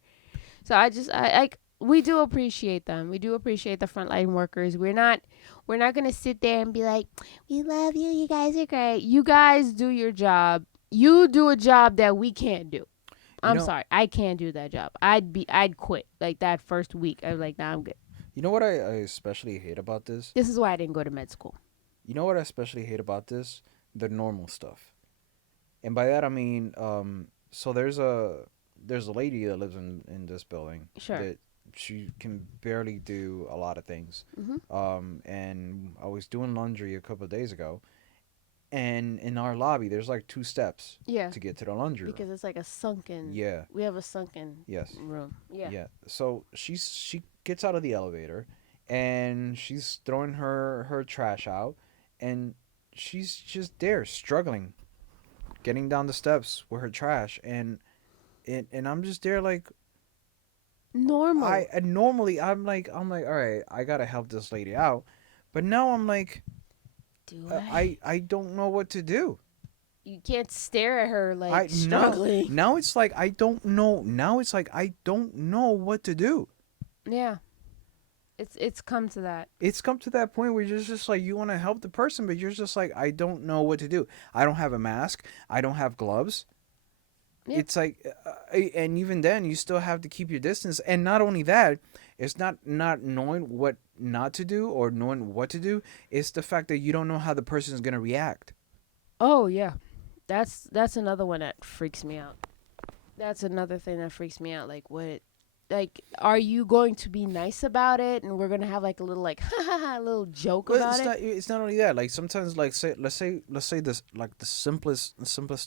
So I like we do appreciate them. We do appreciate the frontline workers. We're not gonna sit there and be like, we love you. You guys are great. You guys do your job. You do a job that we can't do. you I'm know, sorry, I can't do that job. I'd quit like that first week. I was like, nah, I'm good. you know what I especially hate about this. This is why I didn't go to med school. You know what I especially hate about this? The normal stuff. And by that I mean, so there's a lady that lives in this building Sure. that she can barely do a lot of things. Mhm. And I was doing laundry a couple of days ago, and in our lobby there's like 2 steps Yeah. to get to the laundry room. Because it's like a sunken. Yeah. We have a sunken Yes. room. Yeah. Yeah. So she gets out of the elevator, and she's throwing her trash out, and she's just there struggling, getting down the steps with her trash, and I'm just there like Normal. I and normally I'm like all right, I gotta help this lady out, but now I'm like Do I? I don't know what to do. You can't stare at her I like now struggling. now it's like I don't know. Now it's like I don't know what to do. Yeah. It's come to that. It's come to that point where you're just like you want to help the person, but you're just like I don't know what to do. I don't have a mask. I don't have gloves. Yeah. It's like, and even then, you still have to keep your distance. And not only that, it's not knowing what not to do or knowing what to do. It's the fact that you don't know how the person is gonna react. Oh yeah. That's another one that freaks me out. That's another thing that freaks me out. Like are you going to be nice about it and we're gonna have like a little like ha ha ha little joke But about it's it? not. It's not only that. Like sometimes, like let's say this like the simplest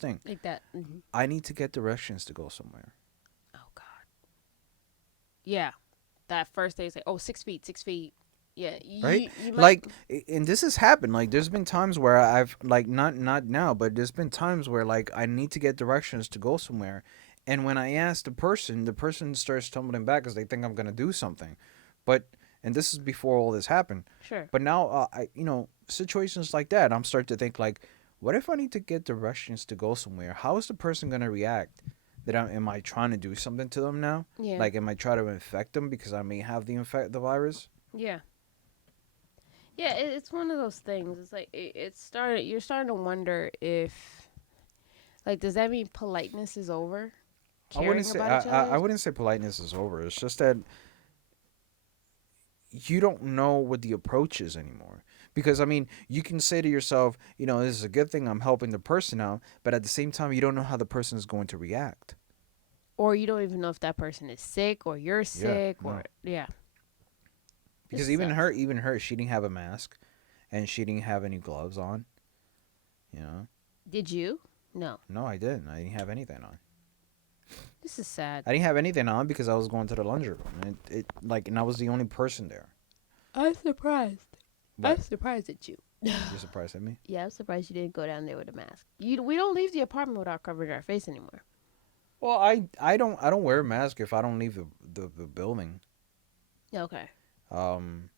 thing. Like that. Hmm. I need to get directions to go somewhere. Oh God. Yeah. That first day is like, oh, 6 feet, 6 feet. Yeah. Right? You might. Like, and this has happened. Like, there's been times where I've like not now, but there's been times where like I need to get directions to go somewhere, and when I ask the person starts tumbling back because they think I'm gonna do something. But and this is before all this happened. Sure. But now, situations like that, I'm starting to think like, what if I need to get directions to go somewhere? How is the person gonna react? Am I trying to do something to them now? Yeah. Like, am I trying to infect them because I may have the virus? Yeah. Yeah, it's one of those things. It's like it's started. You're starting to wonder if, like, does that mean politeness is over? I wouldn't Caring say about each other? I wouldn't say politeness is over. It's just that you don't know what the approach is anymore. Because I mean, you can say to yourself, this is a good thing I'm helping the person out, but at the same time, you don't know how the person is going to react. Or you don't even know if that person is sick or you're Yeah, sick or no. yeah. It Because sucks. even her, she didn't have a mask, and she didn't have any gloves on. You know, Did you? No. no, I didn't. I didn't have anything on. This is sad. I didn't have anything on because I was going to the laundry room, and and I was the only person there. I'm surprised. I'm But surprised at you. you're surprised at me. Yeah, I'm surprised you didn't go down there with a mask. We don't leave the apartment without covering our face anymore. Well, I don't wear a mask if I don't leave the building. Okay. Um,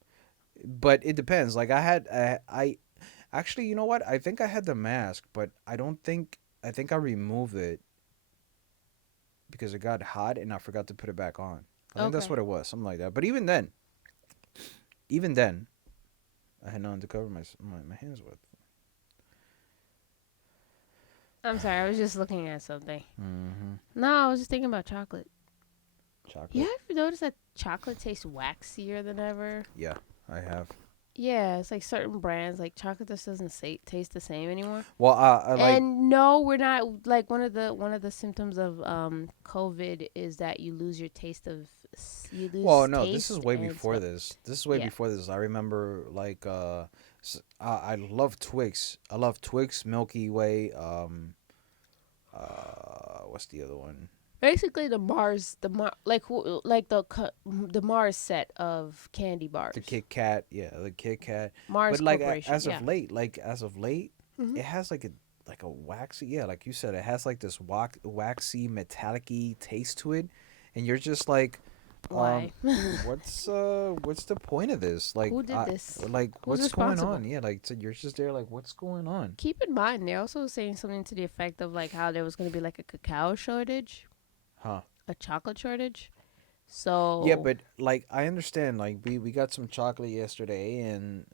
but it depends. Like I actually, you know what? I think I had the mask, but I think I removed it because it got hot and I forgot to put it back on. I think that's Okay. what it was, something like that. But even then, I had nothing to cover my hands with. I'm sorry. I was just looking at something. Mm-hmm. No, I was just thinking about chocolate. You Chocolate. ever notice that chocolate tastes waxier than ever? Yeah, I have. Yeah, it's like certain brands, like chocolate just doesn't taste the same anymore. Well, I like. And no, we're not like one of the symptoms of COVID is that you lose your taste of you Well, lose no, this is taste way and before smell. this. This is way Yeah. before this. I remember like I love Twix. I love Twix, Milky Way. What's the other one? Basically, the Mars set of candy The bars. Kit Kat. Yeah, the Kit Kat. Mars But like Corporation. Yeah. as of late, Hmm. it has like a waxy. Yeah, like you said, it has like this waxy, metallic-y taste to it, and you're just like, Why? what's the point of this? Who did this? Like Who's what's going on? responsible? Yeah, like so you're just there like what's going on? Keep in mind, they're also saying something to the effect of like how there was going to be like a cacao shortage, Huh. a chocolate shortage. Yeah, So but like I understand. Like we got some chocolate yesterday and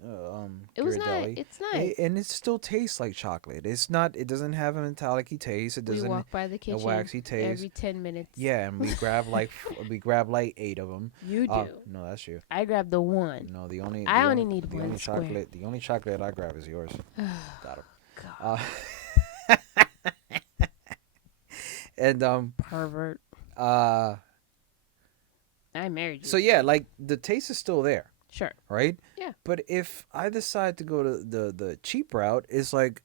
it was not. Ghirardelli, It's nice. and it still tastes like chocolate. It's not. It doesn't have a metallic taste. It We doesn't walk by the a kitchen waxy taste. every 10 minutes. Yeah, and we grab like we grab like 8 of them. You do. No, that's you. I grabbed the one. No, I only need one square. the only chocolate I grab is yours. Got him. God, Uh, and pervert. uh I married you. so yeah, like the taste is still there, Sure. right? Yeah. But if I decide to go to the cheap route, it's like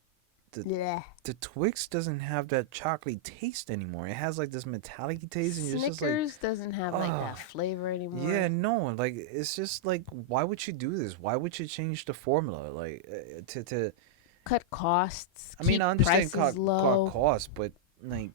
Yeah. the Twix doesn't have that chocolatey taste anymore. It has like this metallic taste, and you're just like, Snickers doesn't have like ah, that flavor anymore. yeah, no, like it's just like, why would you do this? Why would you change the formula? Like to Cut costs. I mean, Keep I understand prices low. cost, but like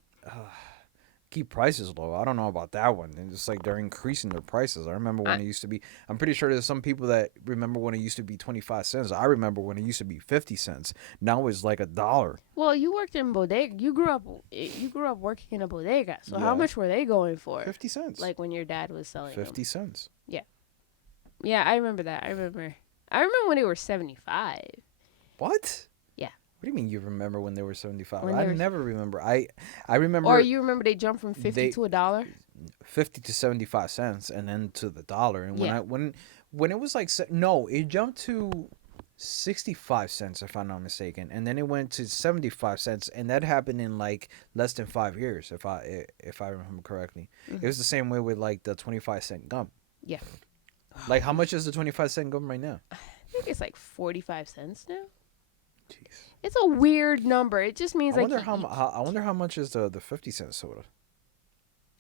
keep prices low. I don't know about that one. And it's like they're increasing their prices. I remember when I, it used to be. I'm pretty sure there's some people that remember when it used to be 25 cents. I remember when it used to be 50 cents. Now it's like $1. well, you worked in bodega. You grew up. You grew up working in a bodega. So how Yeah, much were they going for? 50 cents. Like when your dad was selling them. 50 cents. Yeah, I remember that. I remember. I remember when they were 75. What? Yeah. What do you mean you remember when they were 75? When I they were, never remember. I remember or you remember they jumped from 50 they to $1? 50 to 75 cents and then to the dollar. And Yeah. when it was like no, it jumped to 65 cents if I'm not mistaken, and then it went to 75 cents, and that happened in like less than 5 years if I remember correctly. It was the same way with like the 25-cent gum. Yeah. Like how much is the 25-cent gum right now? I think it's like 45 cents now. Jeez. It's a weird number. It just means I like wonder I wonder how much is the 50-cent soda.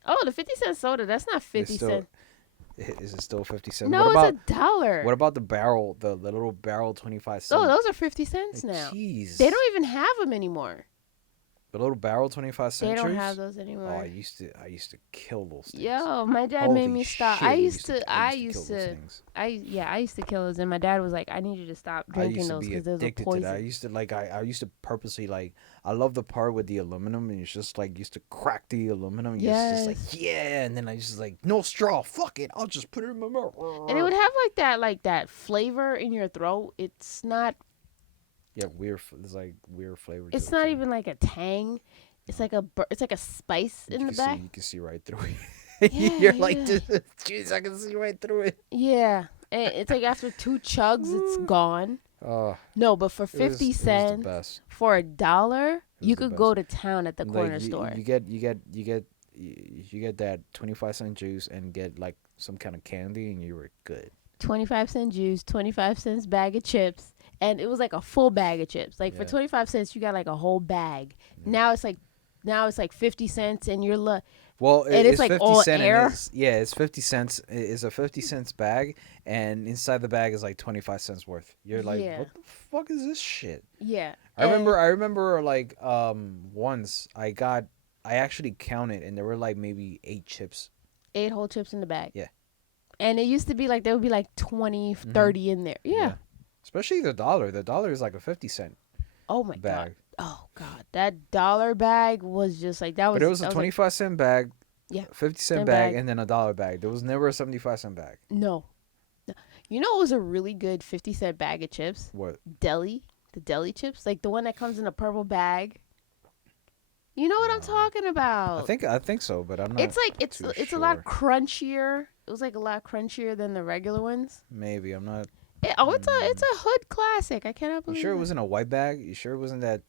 oh, the 50-cent soda. That's not 50 still- cents. Is it still 50 cents? No, what it's $1. what about the barrel, the little barrel 25 cent? Oh, those are 50 cents now. Jeez. They don't even have them anymore. The little barrel 25 They cent don't have juice. those Oh, anymore. I used to kill those things. Yo, my dad made Holy me stop. shit, I I used to kill used those to, things. I used to kill those, and my dad was like, "I need you to stop I drinking used to those be because those are addicted to that. poison." I used to purposely like I love the part with the aluminum and it's just like used to crack the aluminum. And it's just like Yes, yeah, and then I just like no straw, fuck it, I'll just put it in my and it mouth. would have like that flavor in your throat. Yeah, weird. There's like weird flavor to It's it not too. even like a tang. It's No, like it's like a spice in the back. you can see right through it. Yeah, You're like, yeah, jeez, I can see right through it. yeah. And it's like after two chugs, it's gone. Oh, No, but for fifty it was the cents, best. for $1, It you was the could go best. to town at the Like corner store. you get that 25-cent juice and get like some kind of candy and you were good. 25-cent juice, 25 cents bag of chips, and it was like a full bag of chips. Like for Yeah. 25 cents, you got like a whole bag. Yeah. Now it's like 50 cents, and Well, and it's it's like 50 all cent and air. it's 50 cents. It's a 50 cents bag, and inside the bag is like 25 cents worth. You're like, Yeah, what the fuck is this shit? yeah, and I remember like once I actually counted and there were like maybe 8 chips. 8 whole chips in the bag. Yeah. And it used to be like there would be like 20, Mhm. 30 in there. Yeah. Yeah. Especially the dollar. The dollar is like a 50-cent Oh my god. bag. Oh god, that dollar bag was just like that But it was was a that was like 25-cent bag, yeah, 50-cent same bag, bag. and then a dollar bag. There was never a 75-cent bag. No. No. You know, it was a really good 50-cent bag of chips. What? Deli, the deli chips, like the one that comes in a purple bag. You know what I'm Um, talking about? I think so, but I'm not It's like too it's a lot sure. crunchier. It was like a lot crunchier than the regular ones. Maybe I'm not. It's Mm, a hood classic. I cannot you believe sure it it. wasn't a white bag? You sure it wasn't that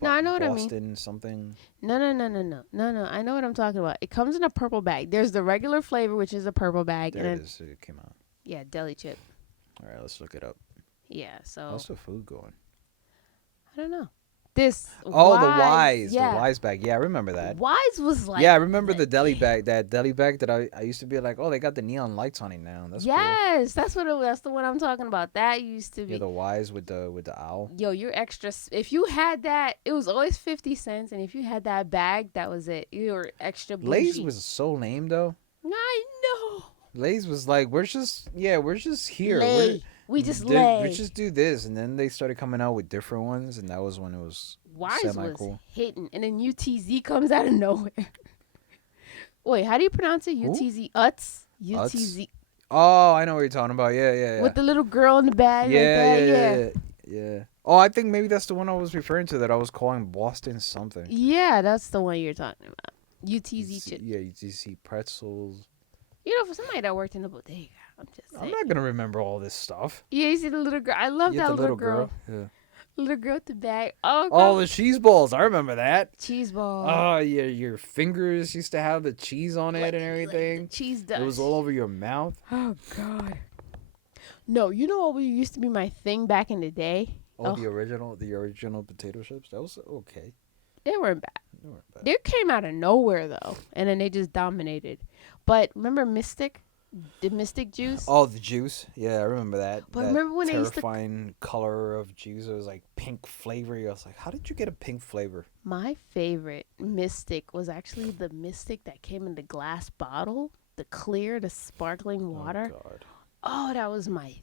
No, I know what I mean. Boston something? No, no, no, no, no, no, no. I know what I'm talking about. It comes in a purple bag. There's the regular flavor, which is a purple bag, and There it then is. It came out. yeah, deli chip. All right, let's look it up. Yeah. So How's the food going? I don't know. This Oh, the yeah, wise bag. Yeah, I remember that. Wise was Yeah, I like remember the the deli bag. That deli bag that I used to be like, oh, they got the neon lights on it now. That's cool. yes, that's what that's the one I'm talking about. That used to Yeah, be. the wise with the owl. Yo, you're extra. If you had that, it was always 50 cents, and if you had that bag, that was it. You were extra Lay's bougie. was so lame though. I know. Lay's was like, we're just here. Lay. We just We lay. just do this, and then they started coming out with different ones, and that was when it was Wise semi was cool. hitting, and then UTZ comes out of nowhere. Wait, how do you pronounce it? Who? UTZ Utz. Utz? UTZ Oh, I know what you're talking about. Yeah, yeah, yeah. with the little girl in the bag like Yeah, that. yeah, Yeah. yeah, yeah. Yeah. Oh, I think maybe that's the one I was referring to that I was calling Boston something. Yeah, that's the one you're talking about. UTZ chip. Yeah, you just see pretzels. You know, for somebody that worked in the bodega, I'm just I'm saying. not gonna remember all this stuff. Yeah, you see the little girl. I love You get that the little little girl. girl. Yeah. Little girl with the bag. Oh, Oh, God. the cheese balls. I remember that. Cheese ball. Oh, yeah, your fingers used to have the cheese on it and Like the everything. cheese It was dust. all over your mouth. Oh, God. No, you know what used to be my thing back in the day? Oh, Oh, the original potato chips. That was okay. they weren't bad. They weren't bad. They came out of nowhere, though. And then they just dominated. But remember Mystic? The Mystic juice? Oh, the juice. Yeah, I remember that. But That remember when they used to. terrifying color of juice. It was like pink flavor. I was like, how did you get a pink flavor? My favorite Mystic was actually the Mystic that came in the glass bottle. The clear, the sparkling water. Oh God. Oh, that was mine.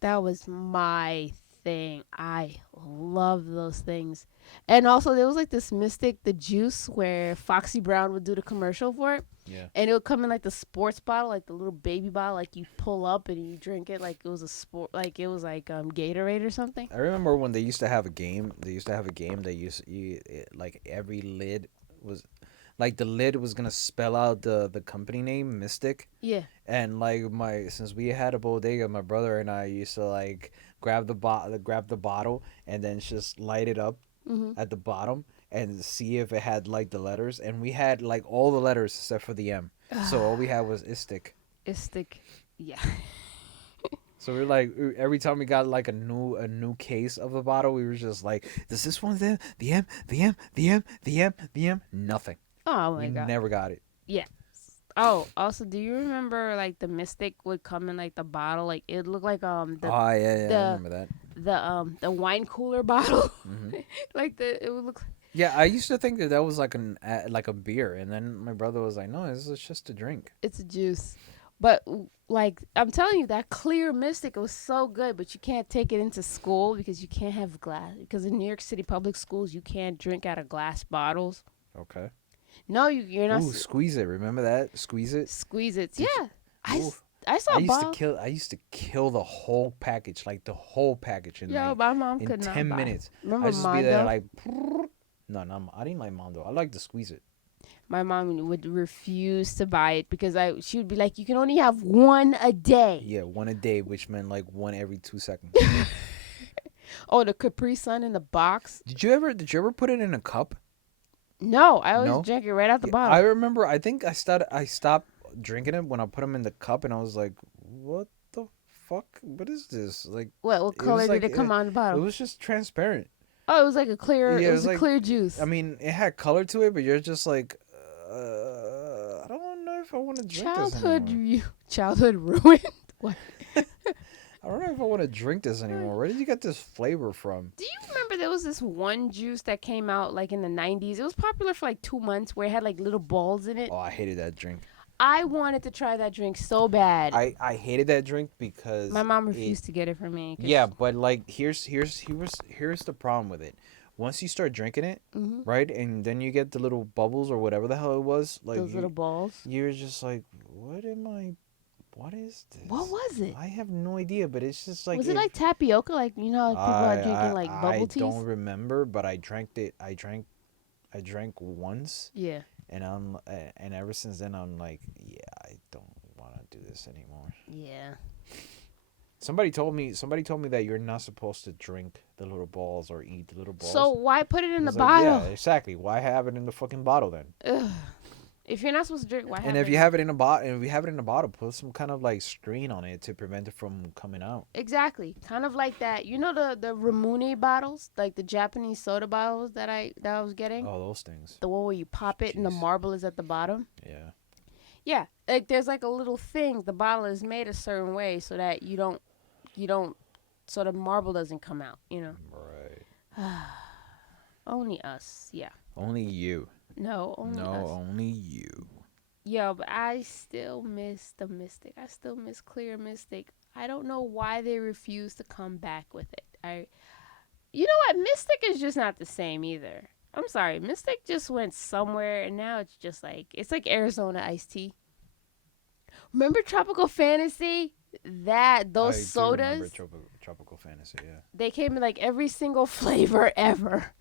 That was my thing. I love those things. And also there was like this Mystic, the juice where Foxy Brown would do the commercial for it. Yeah. And it would come in like the sports bottle, like the little baby bottle, like you pull up and you drink it like it was a sport, like it was like Gatorade or something. I remember when they used to have a game. They used to have a game that like every lid was like the lid was gonna spell out the company name Mystic, Yeah. and like my since we had a bodega, my brother and I used to like grab the bottle and then just light it up Mhm. at the bottom and see if it had like the letters, and we had like all the letters except for the M. So all we had was Istic. Istic. Yeah. So we're like every time we got like a new case of the bottle, we were just like, does this one the M, the M, the M, the M, the M? Nothing. Oh We my god. never got it. Yeah. Oh, also, do you remember like the Mystic would come in like the bottle, like it looked like Oh yeah, yeah, I the remember that. the wine cooler bottle. Hmm. Like it would look. Yeah, I used to think that that was like like a beer, and then my brother was like, "No, this is just a drink." It's a juice. But like I'm telling you, that clear Mystic was so good, but you can't take it into school because you can't have glass. Because in New York City public schools, you can't drink out of glass bottles. Okay. No, you're not Ooh, squeeze it. Remember that? Squeeze it. squeeze it. Did Yeah, you? Ooh. I saw I a used to bottle. kill. I used to kill the whole package, like the whole package, Yo, my mom in could not 10 minutes. buy. I Remember just be there Mondo? like. No, no, I didn't like Mondo. I like to squeeze it. My mom would refuse to buy it because she would be like, you can only have one a day. Yeah, one a day, which meant like one every 2 seconds. Oh, the Capri Sun in the box? Did you ever put it in a cup? No, I always No. drink it right out the Yeah, I bottle. remember. I think I stopped drinking it when I put them in the cup, and I was like, "What the fuck? What is this?" Like, What it was color did like it come on the it bottle? was just transparent. Oh, it was like a clear. Yeah, It it was was a like. clear juice. I mean, it had color to it, but you're just like, I don't know if I want to drink this anymore. Childhood ruined. What? I don't know if I want to drink this anymore. Where did you get this flavor from? Do you remember there was this one juice that came out like in the 90s? It was popular for like 2 months where it had like little balls in it. Oh, I hated that drink. I wanted to try that drink so bad. I hated that drink because My mom refused to get it for me. Yeah, but like here's the problem with it. Once you start drinking it, Hmm. right, and then you get the little bubbles or whatever the hell it was, like Those little balls. you're just like, what is this? What was it? I have no idea, but it's just like Was it like tapioca? Like, you know, how people are drinking like I bubble teas? don't remember, but I drank it. I drank once, Yeah. and ever since then I'm like, yeah, I don't want to do this anymore. Yeah. Somebody told me that you're not supposed to drink the little balls or eat the little balls. So why put it in I the was like, bottle? yeah, exactly. Why have it in the fucking bottle then? Ugh. If you're not supposed to drink, why have And it? if you have it in a bottle, put some kind of like screen on it to prevent it from coming out. Exactly. Kind of like that. You know the Ramune bottles, like the Japanese soda bottles that I was getting. Oh, those things. The one where you pop it and the Jeez. marble is at the bottom. Yeah. Yeah, like there's like a little thing. The bottle is made a certain way so that you don't, so the marble doesn't come out. You know. Right. Only us. Yeah. Only you. No, only No, us. only you. Yo, but I still miss the Mystic. I still miss Clear Mystic. I don't know why they refuse to come back with it. You know what? Mystic is just not the same either. I'm sorry. Mystic just went somewhere, and now it's like Arizona iced tea. Remember Tropical Fantasy? Those I do sodas, remember Tropical Fantasy. Yeah. they came in like every single flavor ever,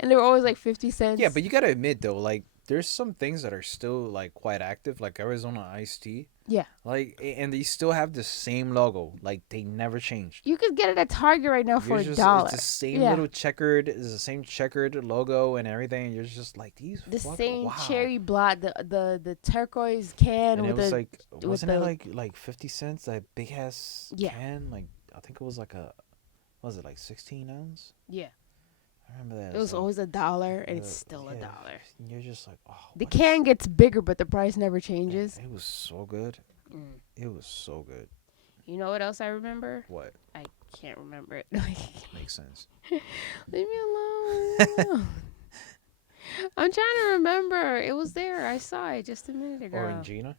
and they were always like 50 cents. Yeah, but you gotta admit though, like there's some things that are still like quite active, like Arizona iced tea. Yeah. Like, and they still have the same logo. Like they never changed. You could get it at Target right now for $1. It's the same Yeah. little checkered. It's the same checkered logo and everything. You're just like these. The same wow. cherry blot, the turquoise can And with it was the like, wasn't it the- like 50 cents? That big ass Yeah. can. Like I think it was like was it like 16 ounce? yeah. I remember that. It was like, always $1, and it's still yeah, $1. and you're just like, oh. The what is- can gets bigger, but the price never changes. It was so good. Mm. It was so good. You know what else I remember? What I can't remember it. makes sense? Leave me alone. I'm trying to remember. It was there. I saw it just a minute ago. Orangina.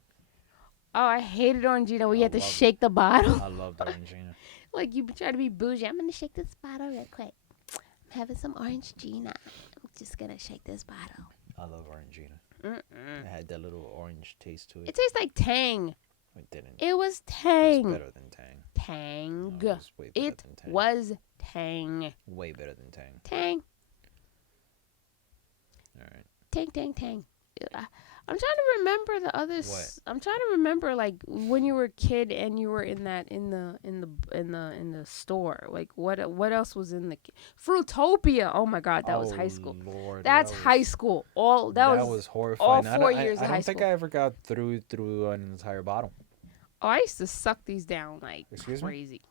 Oh, I hated Orangina. We I had to love it. shake the bottle. I loved Orangina. Like you try to be bougie. I'm gonna shake this bottle real quick. I'm having some Orange Gina. I'm just gonna shake this bottle. I love Orangina. Mm-mm. It had that little orange taste to it. It tastes like Tang. It didn't. It was It Tang. was better than Tang. Tang. No, it was way better It than Tang. was Tang. Way better than Tang. Tang. All right. Tang. Tang. Tang. I'm trying to remember the others. What? I'm trying to remember like when you were a kid and you were in the store. Like what else was in the Fruitopia? Oh my God, that was high school. Lord, That's that high was, school. All that was horrifying. all 4 years I of don't high think school. I ever got through an entire bottle. Oh, I used to suck these down like Excuse me? crazy.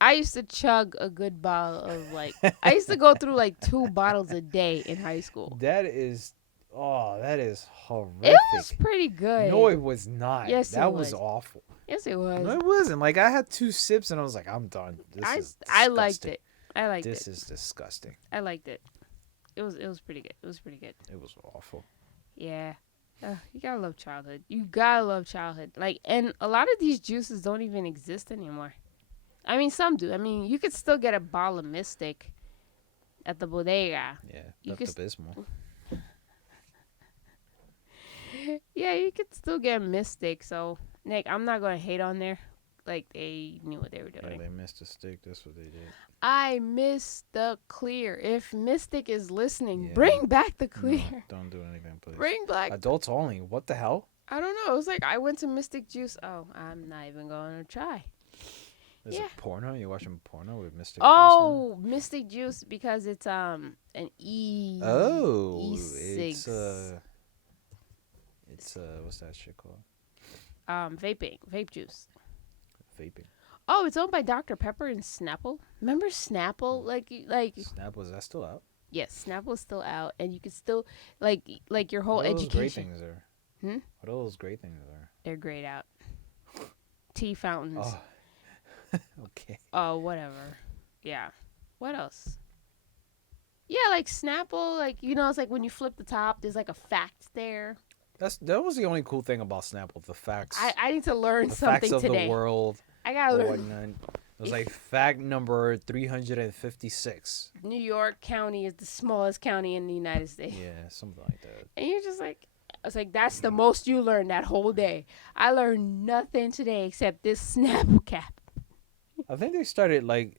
I used to chug a good bottle of like I used to go through like 2 bottles a day in high school. That is horrific. It was pretty good. No, it was not. Yes, that it was was. awful. Yes, it No, was. it wasn't. Like I had 2 sips and I was like, I'm done. This is I liked disgusting. it. I liked it. This is disgusting. I liked it. It was pretty good. It was pretty good. It was awful. Yeah. You gotta love childhood. You gotta love childhood. Like, and a lot of these juices don't even exist anymore. I mean, some do. I mean, you could still get a bottle of Mystic at the bodega. Yeah, You Pepto could, Bismol. yeah, you could still get Mystic. So, Nick, I'm not gonna hate on there. Like, they knew what they were Yeah, doing. they missed a stick. That's what they did. I miss the clear. If Mystic is listening, Yeah. bring back the No, clear. don't do anything, please. Bring back. Adults only. What the hell? I don't know. It was like I went to Mystic Juice. Oh, I'm not even going to try. Is Yeah. it porno? You watching porno with Mr. Oh, Mystic Juice because it's an Oh, E6 it's what's that shit called? vape juice. Vaping. Oh, it's owned by Dr Pepper and Snapple. Remember Snapple? Like Snap, was that still out? yes, Snapple's still out, and you can still like your whole What are those great education. things there? Hmm? What are those great things there? They're grayed out. Tea fountains. Oh, okay. Oh, whatever. Yeah. What else? Yeah, like Snapple, like it's like when you flip the top, there's like a fact there. That was the only cool thing about Snapple. The facts. I need to learn the something facts of today. the world. I gotta Or learn. whatnot. It was like fact number 356. New York County is the smallest county in the United States. Yeah, something like that. And you're just like, I was like, that's the most you learned that whole day. I learned nothing today except this Snapple cap. I think they started like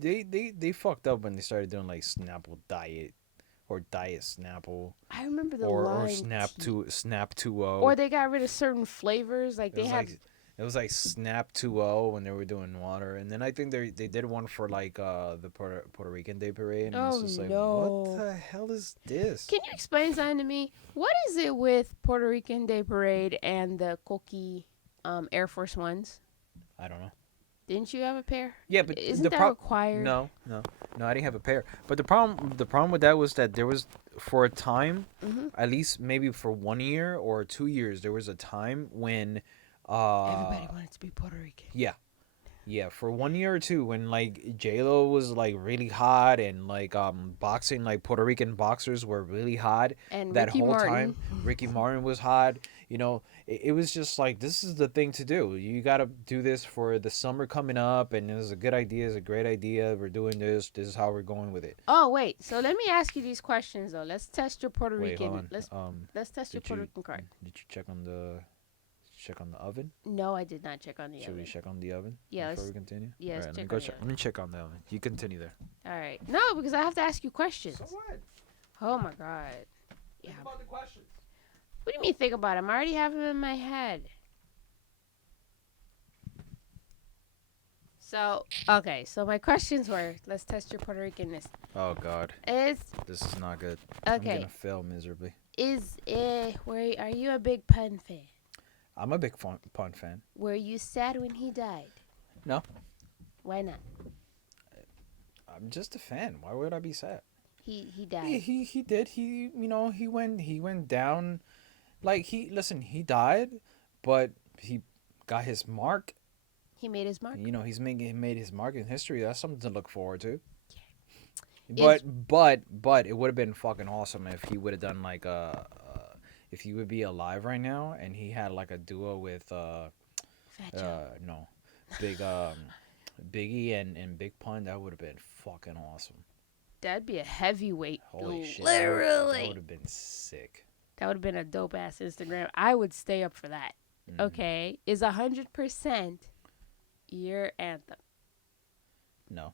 they fucked up when they started doing like Snapple diet or diet Snapple I remember the or line Snap tea. to Snap 2.0. Or they got rid of certain flavors. Like It they was had. like it was like Snap 2.0 when they were doing water, and then I think they did one for like the Puerto Rican Day Parade, and Oh it's just like, no! what the hell is this? Can you explain something to me? What is it with Puerto Rican Day Parade and the Coqui Air Force Ones? I don't know. Didn't you have a pair? Yeah, but Isn't the that problem. required? No, I didn't have a pair. But the problem with that was that there was for a time, Mm-hmm. at least maybe for 1 year or 2 years, there was a time when, Everybody wanted to be Puerto Rican. yeah, for 1 year or two when like J Lo was like really hot and like boxing like Puerto Rican boxers were really hot. And That Ricky whole Martin. time, Ricky Martin was hot. It was just like this is the thing to do. You got to do this for the summer coming up, and it's a good idea. It's a great idea. We're doing this. This is how we're going with it. Oh wait, so let me ask you these questions though. Let's test your Puerto Wait, hold Rican. on. Let's test your Did Puerto you Rican card. did you check on the oven? No, I did not check on the Should we oven. check on the oven Yeah, before let's- we continue? yeah, let's All right, check let me on the oven. Let me check on the oven. You continue there. All right. No, because I have to ask you questions. what? Oh my god. Yeah. about the questions. What do you mean think about it? I'm already having them in my head. So, okay. So my questions were, let's test your Puerto Ricanness. Oh God, Is this is not good. I'm okay. gonna fail miserably. Where are you a big pun fan? I'm a big Pun fan. Were you sad when he died? No. Why not? I'm just a fan. Why would I be sad? He died. He did. He went down. Like he died, but he got his mark. He made his mark. He's made his mark in history. That's something to look forward to. Is- But it would have been fucking awesome if he would have done like if he would be alive right now and he had like a duo with Fat Joe. no, big Biggie and Big Pun. That would have been fucking awesome. That'd be a heavyweight. Holy shit! Literally. that would have been sick. That would have been a dope ass Instagram. I would stay up for that. Mm. Okay. Is 100% your anthem? No.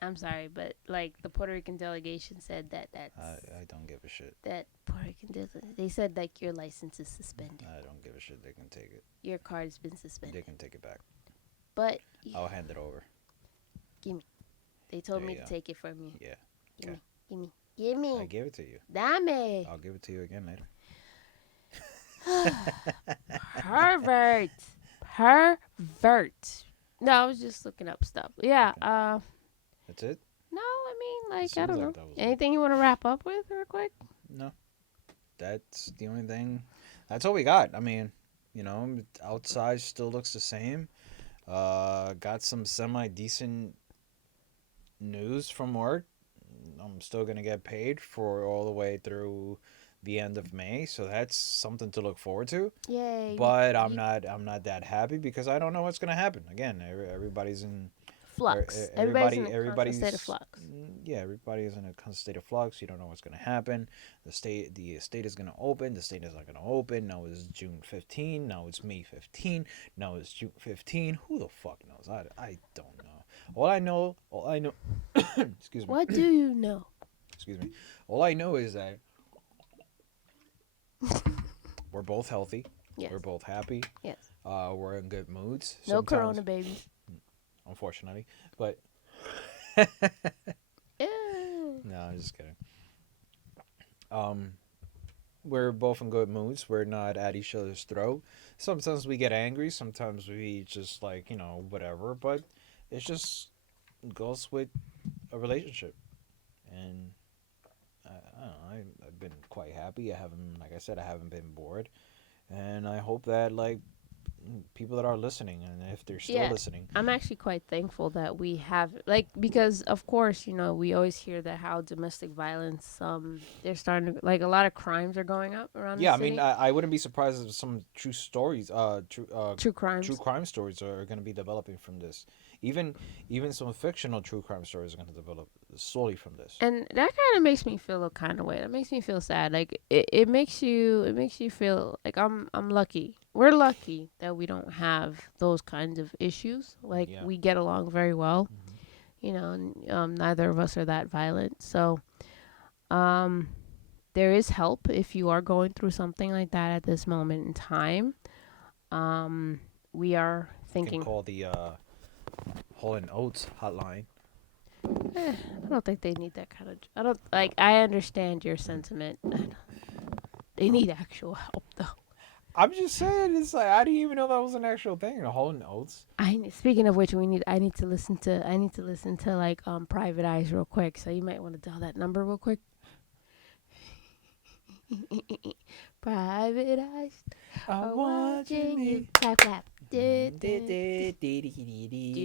I'm sorry, but like the Puerto Rican delegation said that's I don't give a shit. that Puerto Rican they said like your license is suspended. I don't give a shit. They can take it. Your card has been They suspended. can take it back. But I'll hand it over. they told There me you to go. take it from you. Yeah. Give Okay. me. Give I me. gave it to you. Dame. I'll give it to you again later. Pervert. Pervert. No, I was just looking up stuff. Yeah. That's it? No, I mean, like, I Seems don't like know. that was it. Anything you want to wrap up with real quick? No. That's the only thing. That's all we got. I mean, outside still looks the same. Got some semi decent news from work. I'm still gonna get paid for all the way through the end of May, so that's something to look forward to. Yay. But I'm not that happy because I don't know what's gonna happen. Again, everybody's in Flux. Everybody's in everybody a constant state of everybody's flux. yeah, everybody is in a constant state of flux. You don't know what's gonna happen. The state is gonna open. The state is not gonna open. Now it's June 15. Now it's May 15. Now it's June 15. Who the fuck knows? I don't know. All I know. Excuse me. What do you know? Excuse me. All I know is that we're both healthy. Yes. We're both happy. Yes. We're in good moods. No Sometimes, corona babies. unfortunately, but Ew. no, I'm just kidding. Um, we're both in good moods. We're not at each other's throat. Sometimes we get angry. Sometimes we just like whatever. But it just goes with a relationship, and I don't know. I've been quite happy. I haven't, like I said, I haven't been bored, and I hope that like people that are listening, and if they're still Yeah. listening, I'm actually quite thankful that we have, like, because of course, we always hear that how domestic violence, they're starting to, like, a lot of crimes are going up around the yeah, I mean, city. I wouldn't be surprised if some true stories, True true crimes. crime stories are going to be developing from this. Even even some fictional true crime stories are going to develop solely from this. And that kind of makes me feel a kind of way. That makes me feel sad. Like it makes you feel like I'm lucky. We're lucky that we don't have those kinds of issues. Like Yeah. we get along very well. Hmm. And, neither of us are that violent. So, um, there is help if you are going through something like that at this moment in time. Um, we are You can thinking. call the Hall and Oates hotline. I don't think they need that kind of. I don't like. I understand your sentiment. They need actual help though. I'm just saying, it's like I didn't even know that was an actual thing. Hall and Oates. Speaking of which, I need to listen to. Like Private Eyes real quick. So you might want to dial that number real quick. Private Eyes I'm are watching watching you. you. Clap clap. Do you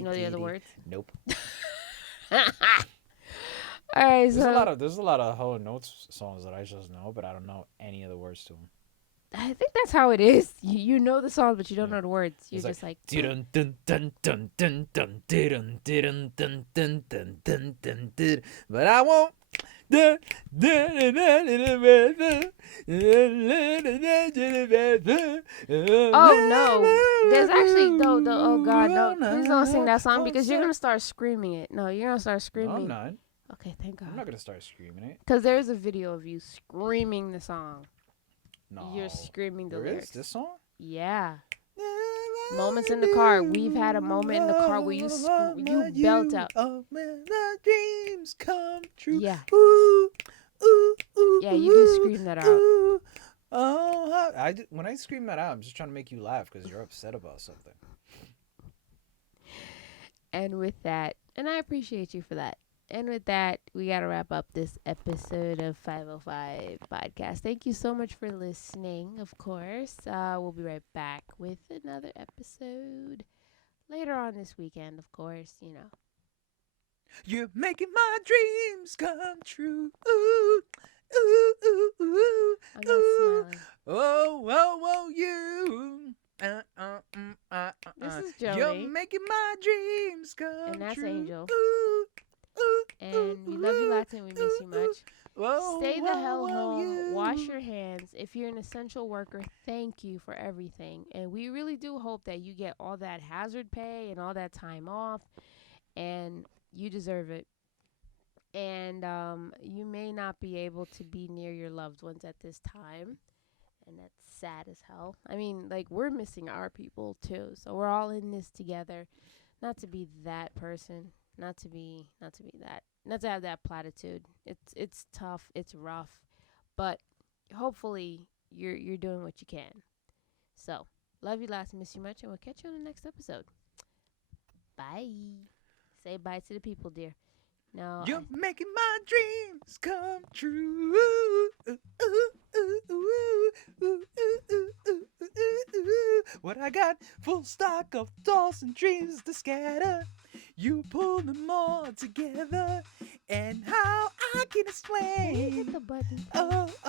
know the other words? Nope. All right, There's a lot so of there's a lot of Hall and Oates songs that I just know, but I don't know any of the words to them. I think that's how it is. You know the songs, but you don't Yeah. know the words. You're It's like just like. dun dun dun dun dun dun dun dun dun dun dun dun dun dun. But I won't. Oh Oh no! There's actually no. Oh God, no! Please don't sing that song because you're gonna start screaming it. No, you're gonna start No, I'm screaming. not. Okay, thank I'm God. not gonna start screaming it. Because there's a video of you screaming the song. No. You're screaming the There is lyrics. this song? Yeah. Moments in the car. We've had a moment in the car where you belt out. Oh, when my dreams come true. Yeah. Ooh, ooh, ooh, Yeah, you do scream that out. ooh. Oh, when I scream that out, I'm just trying to make you laugh because you're upset about something. And with that, and I appreciate you for that. And with that, we got to wrap up this episode of 505 Podcast. Thank you so much for listening, of course. We'll be right back with another episode later on this weekend, of course, You're making my dreams come true. Ooh, ooh, ooh, ooh, I'm not ooh. smiling. Oh, oh, oh, you. This is You're Joni, making my dreams come and that's true. Angel. Ooh, ooh, And we love you lots and we miss you much. Whoa, Stay the hell whoa, home. you. Wash your hands. If you're an essential worker, thank you for everything. And we really do hope that you get all that hazard pay and all that time off. And you deserve it. And you may not be able to be near your loved ones at this time. And that's sad as hell. I mean, like, we're missing our people too. So we're all in this together. Not to be that person. Not to have that platitude. It's tough, it's rough, but hopefully you're doing what you can. So, love you lots, miss you much, and we'll catch you on the next episode. Bye. Say bye to the people, dear. No, You're making my dreams come true. Ooh, ooh, ooh, ooh. What I got, full stock of thoughts and dreams to scatter. You pull them all together, and how I can Can you hit the explain. button, Oh, please?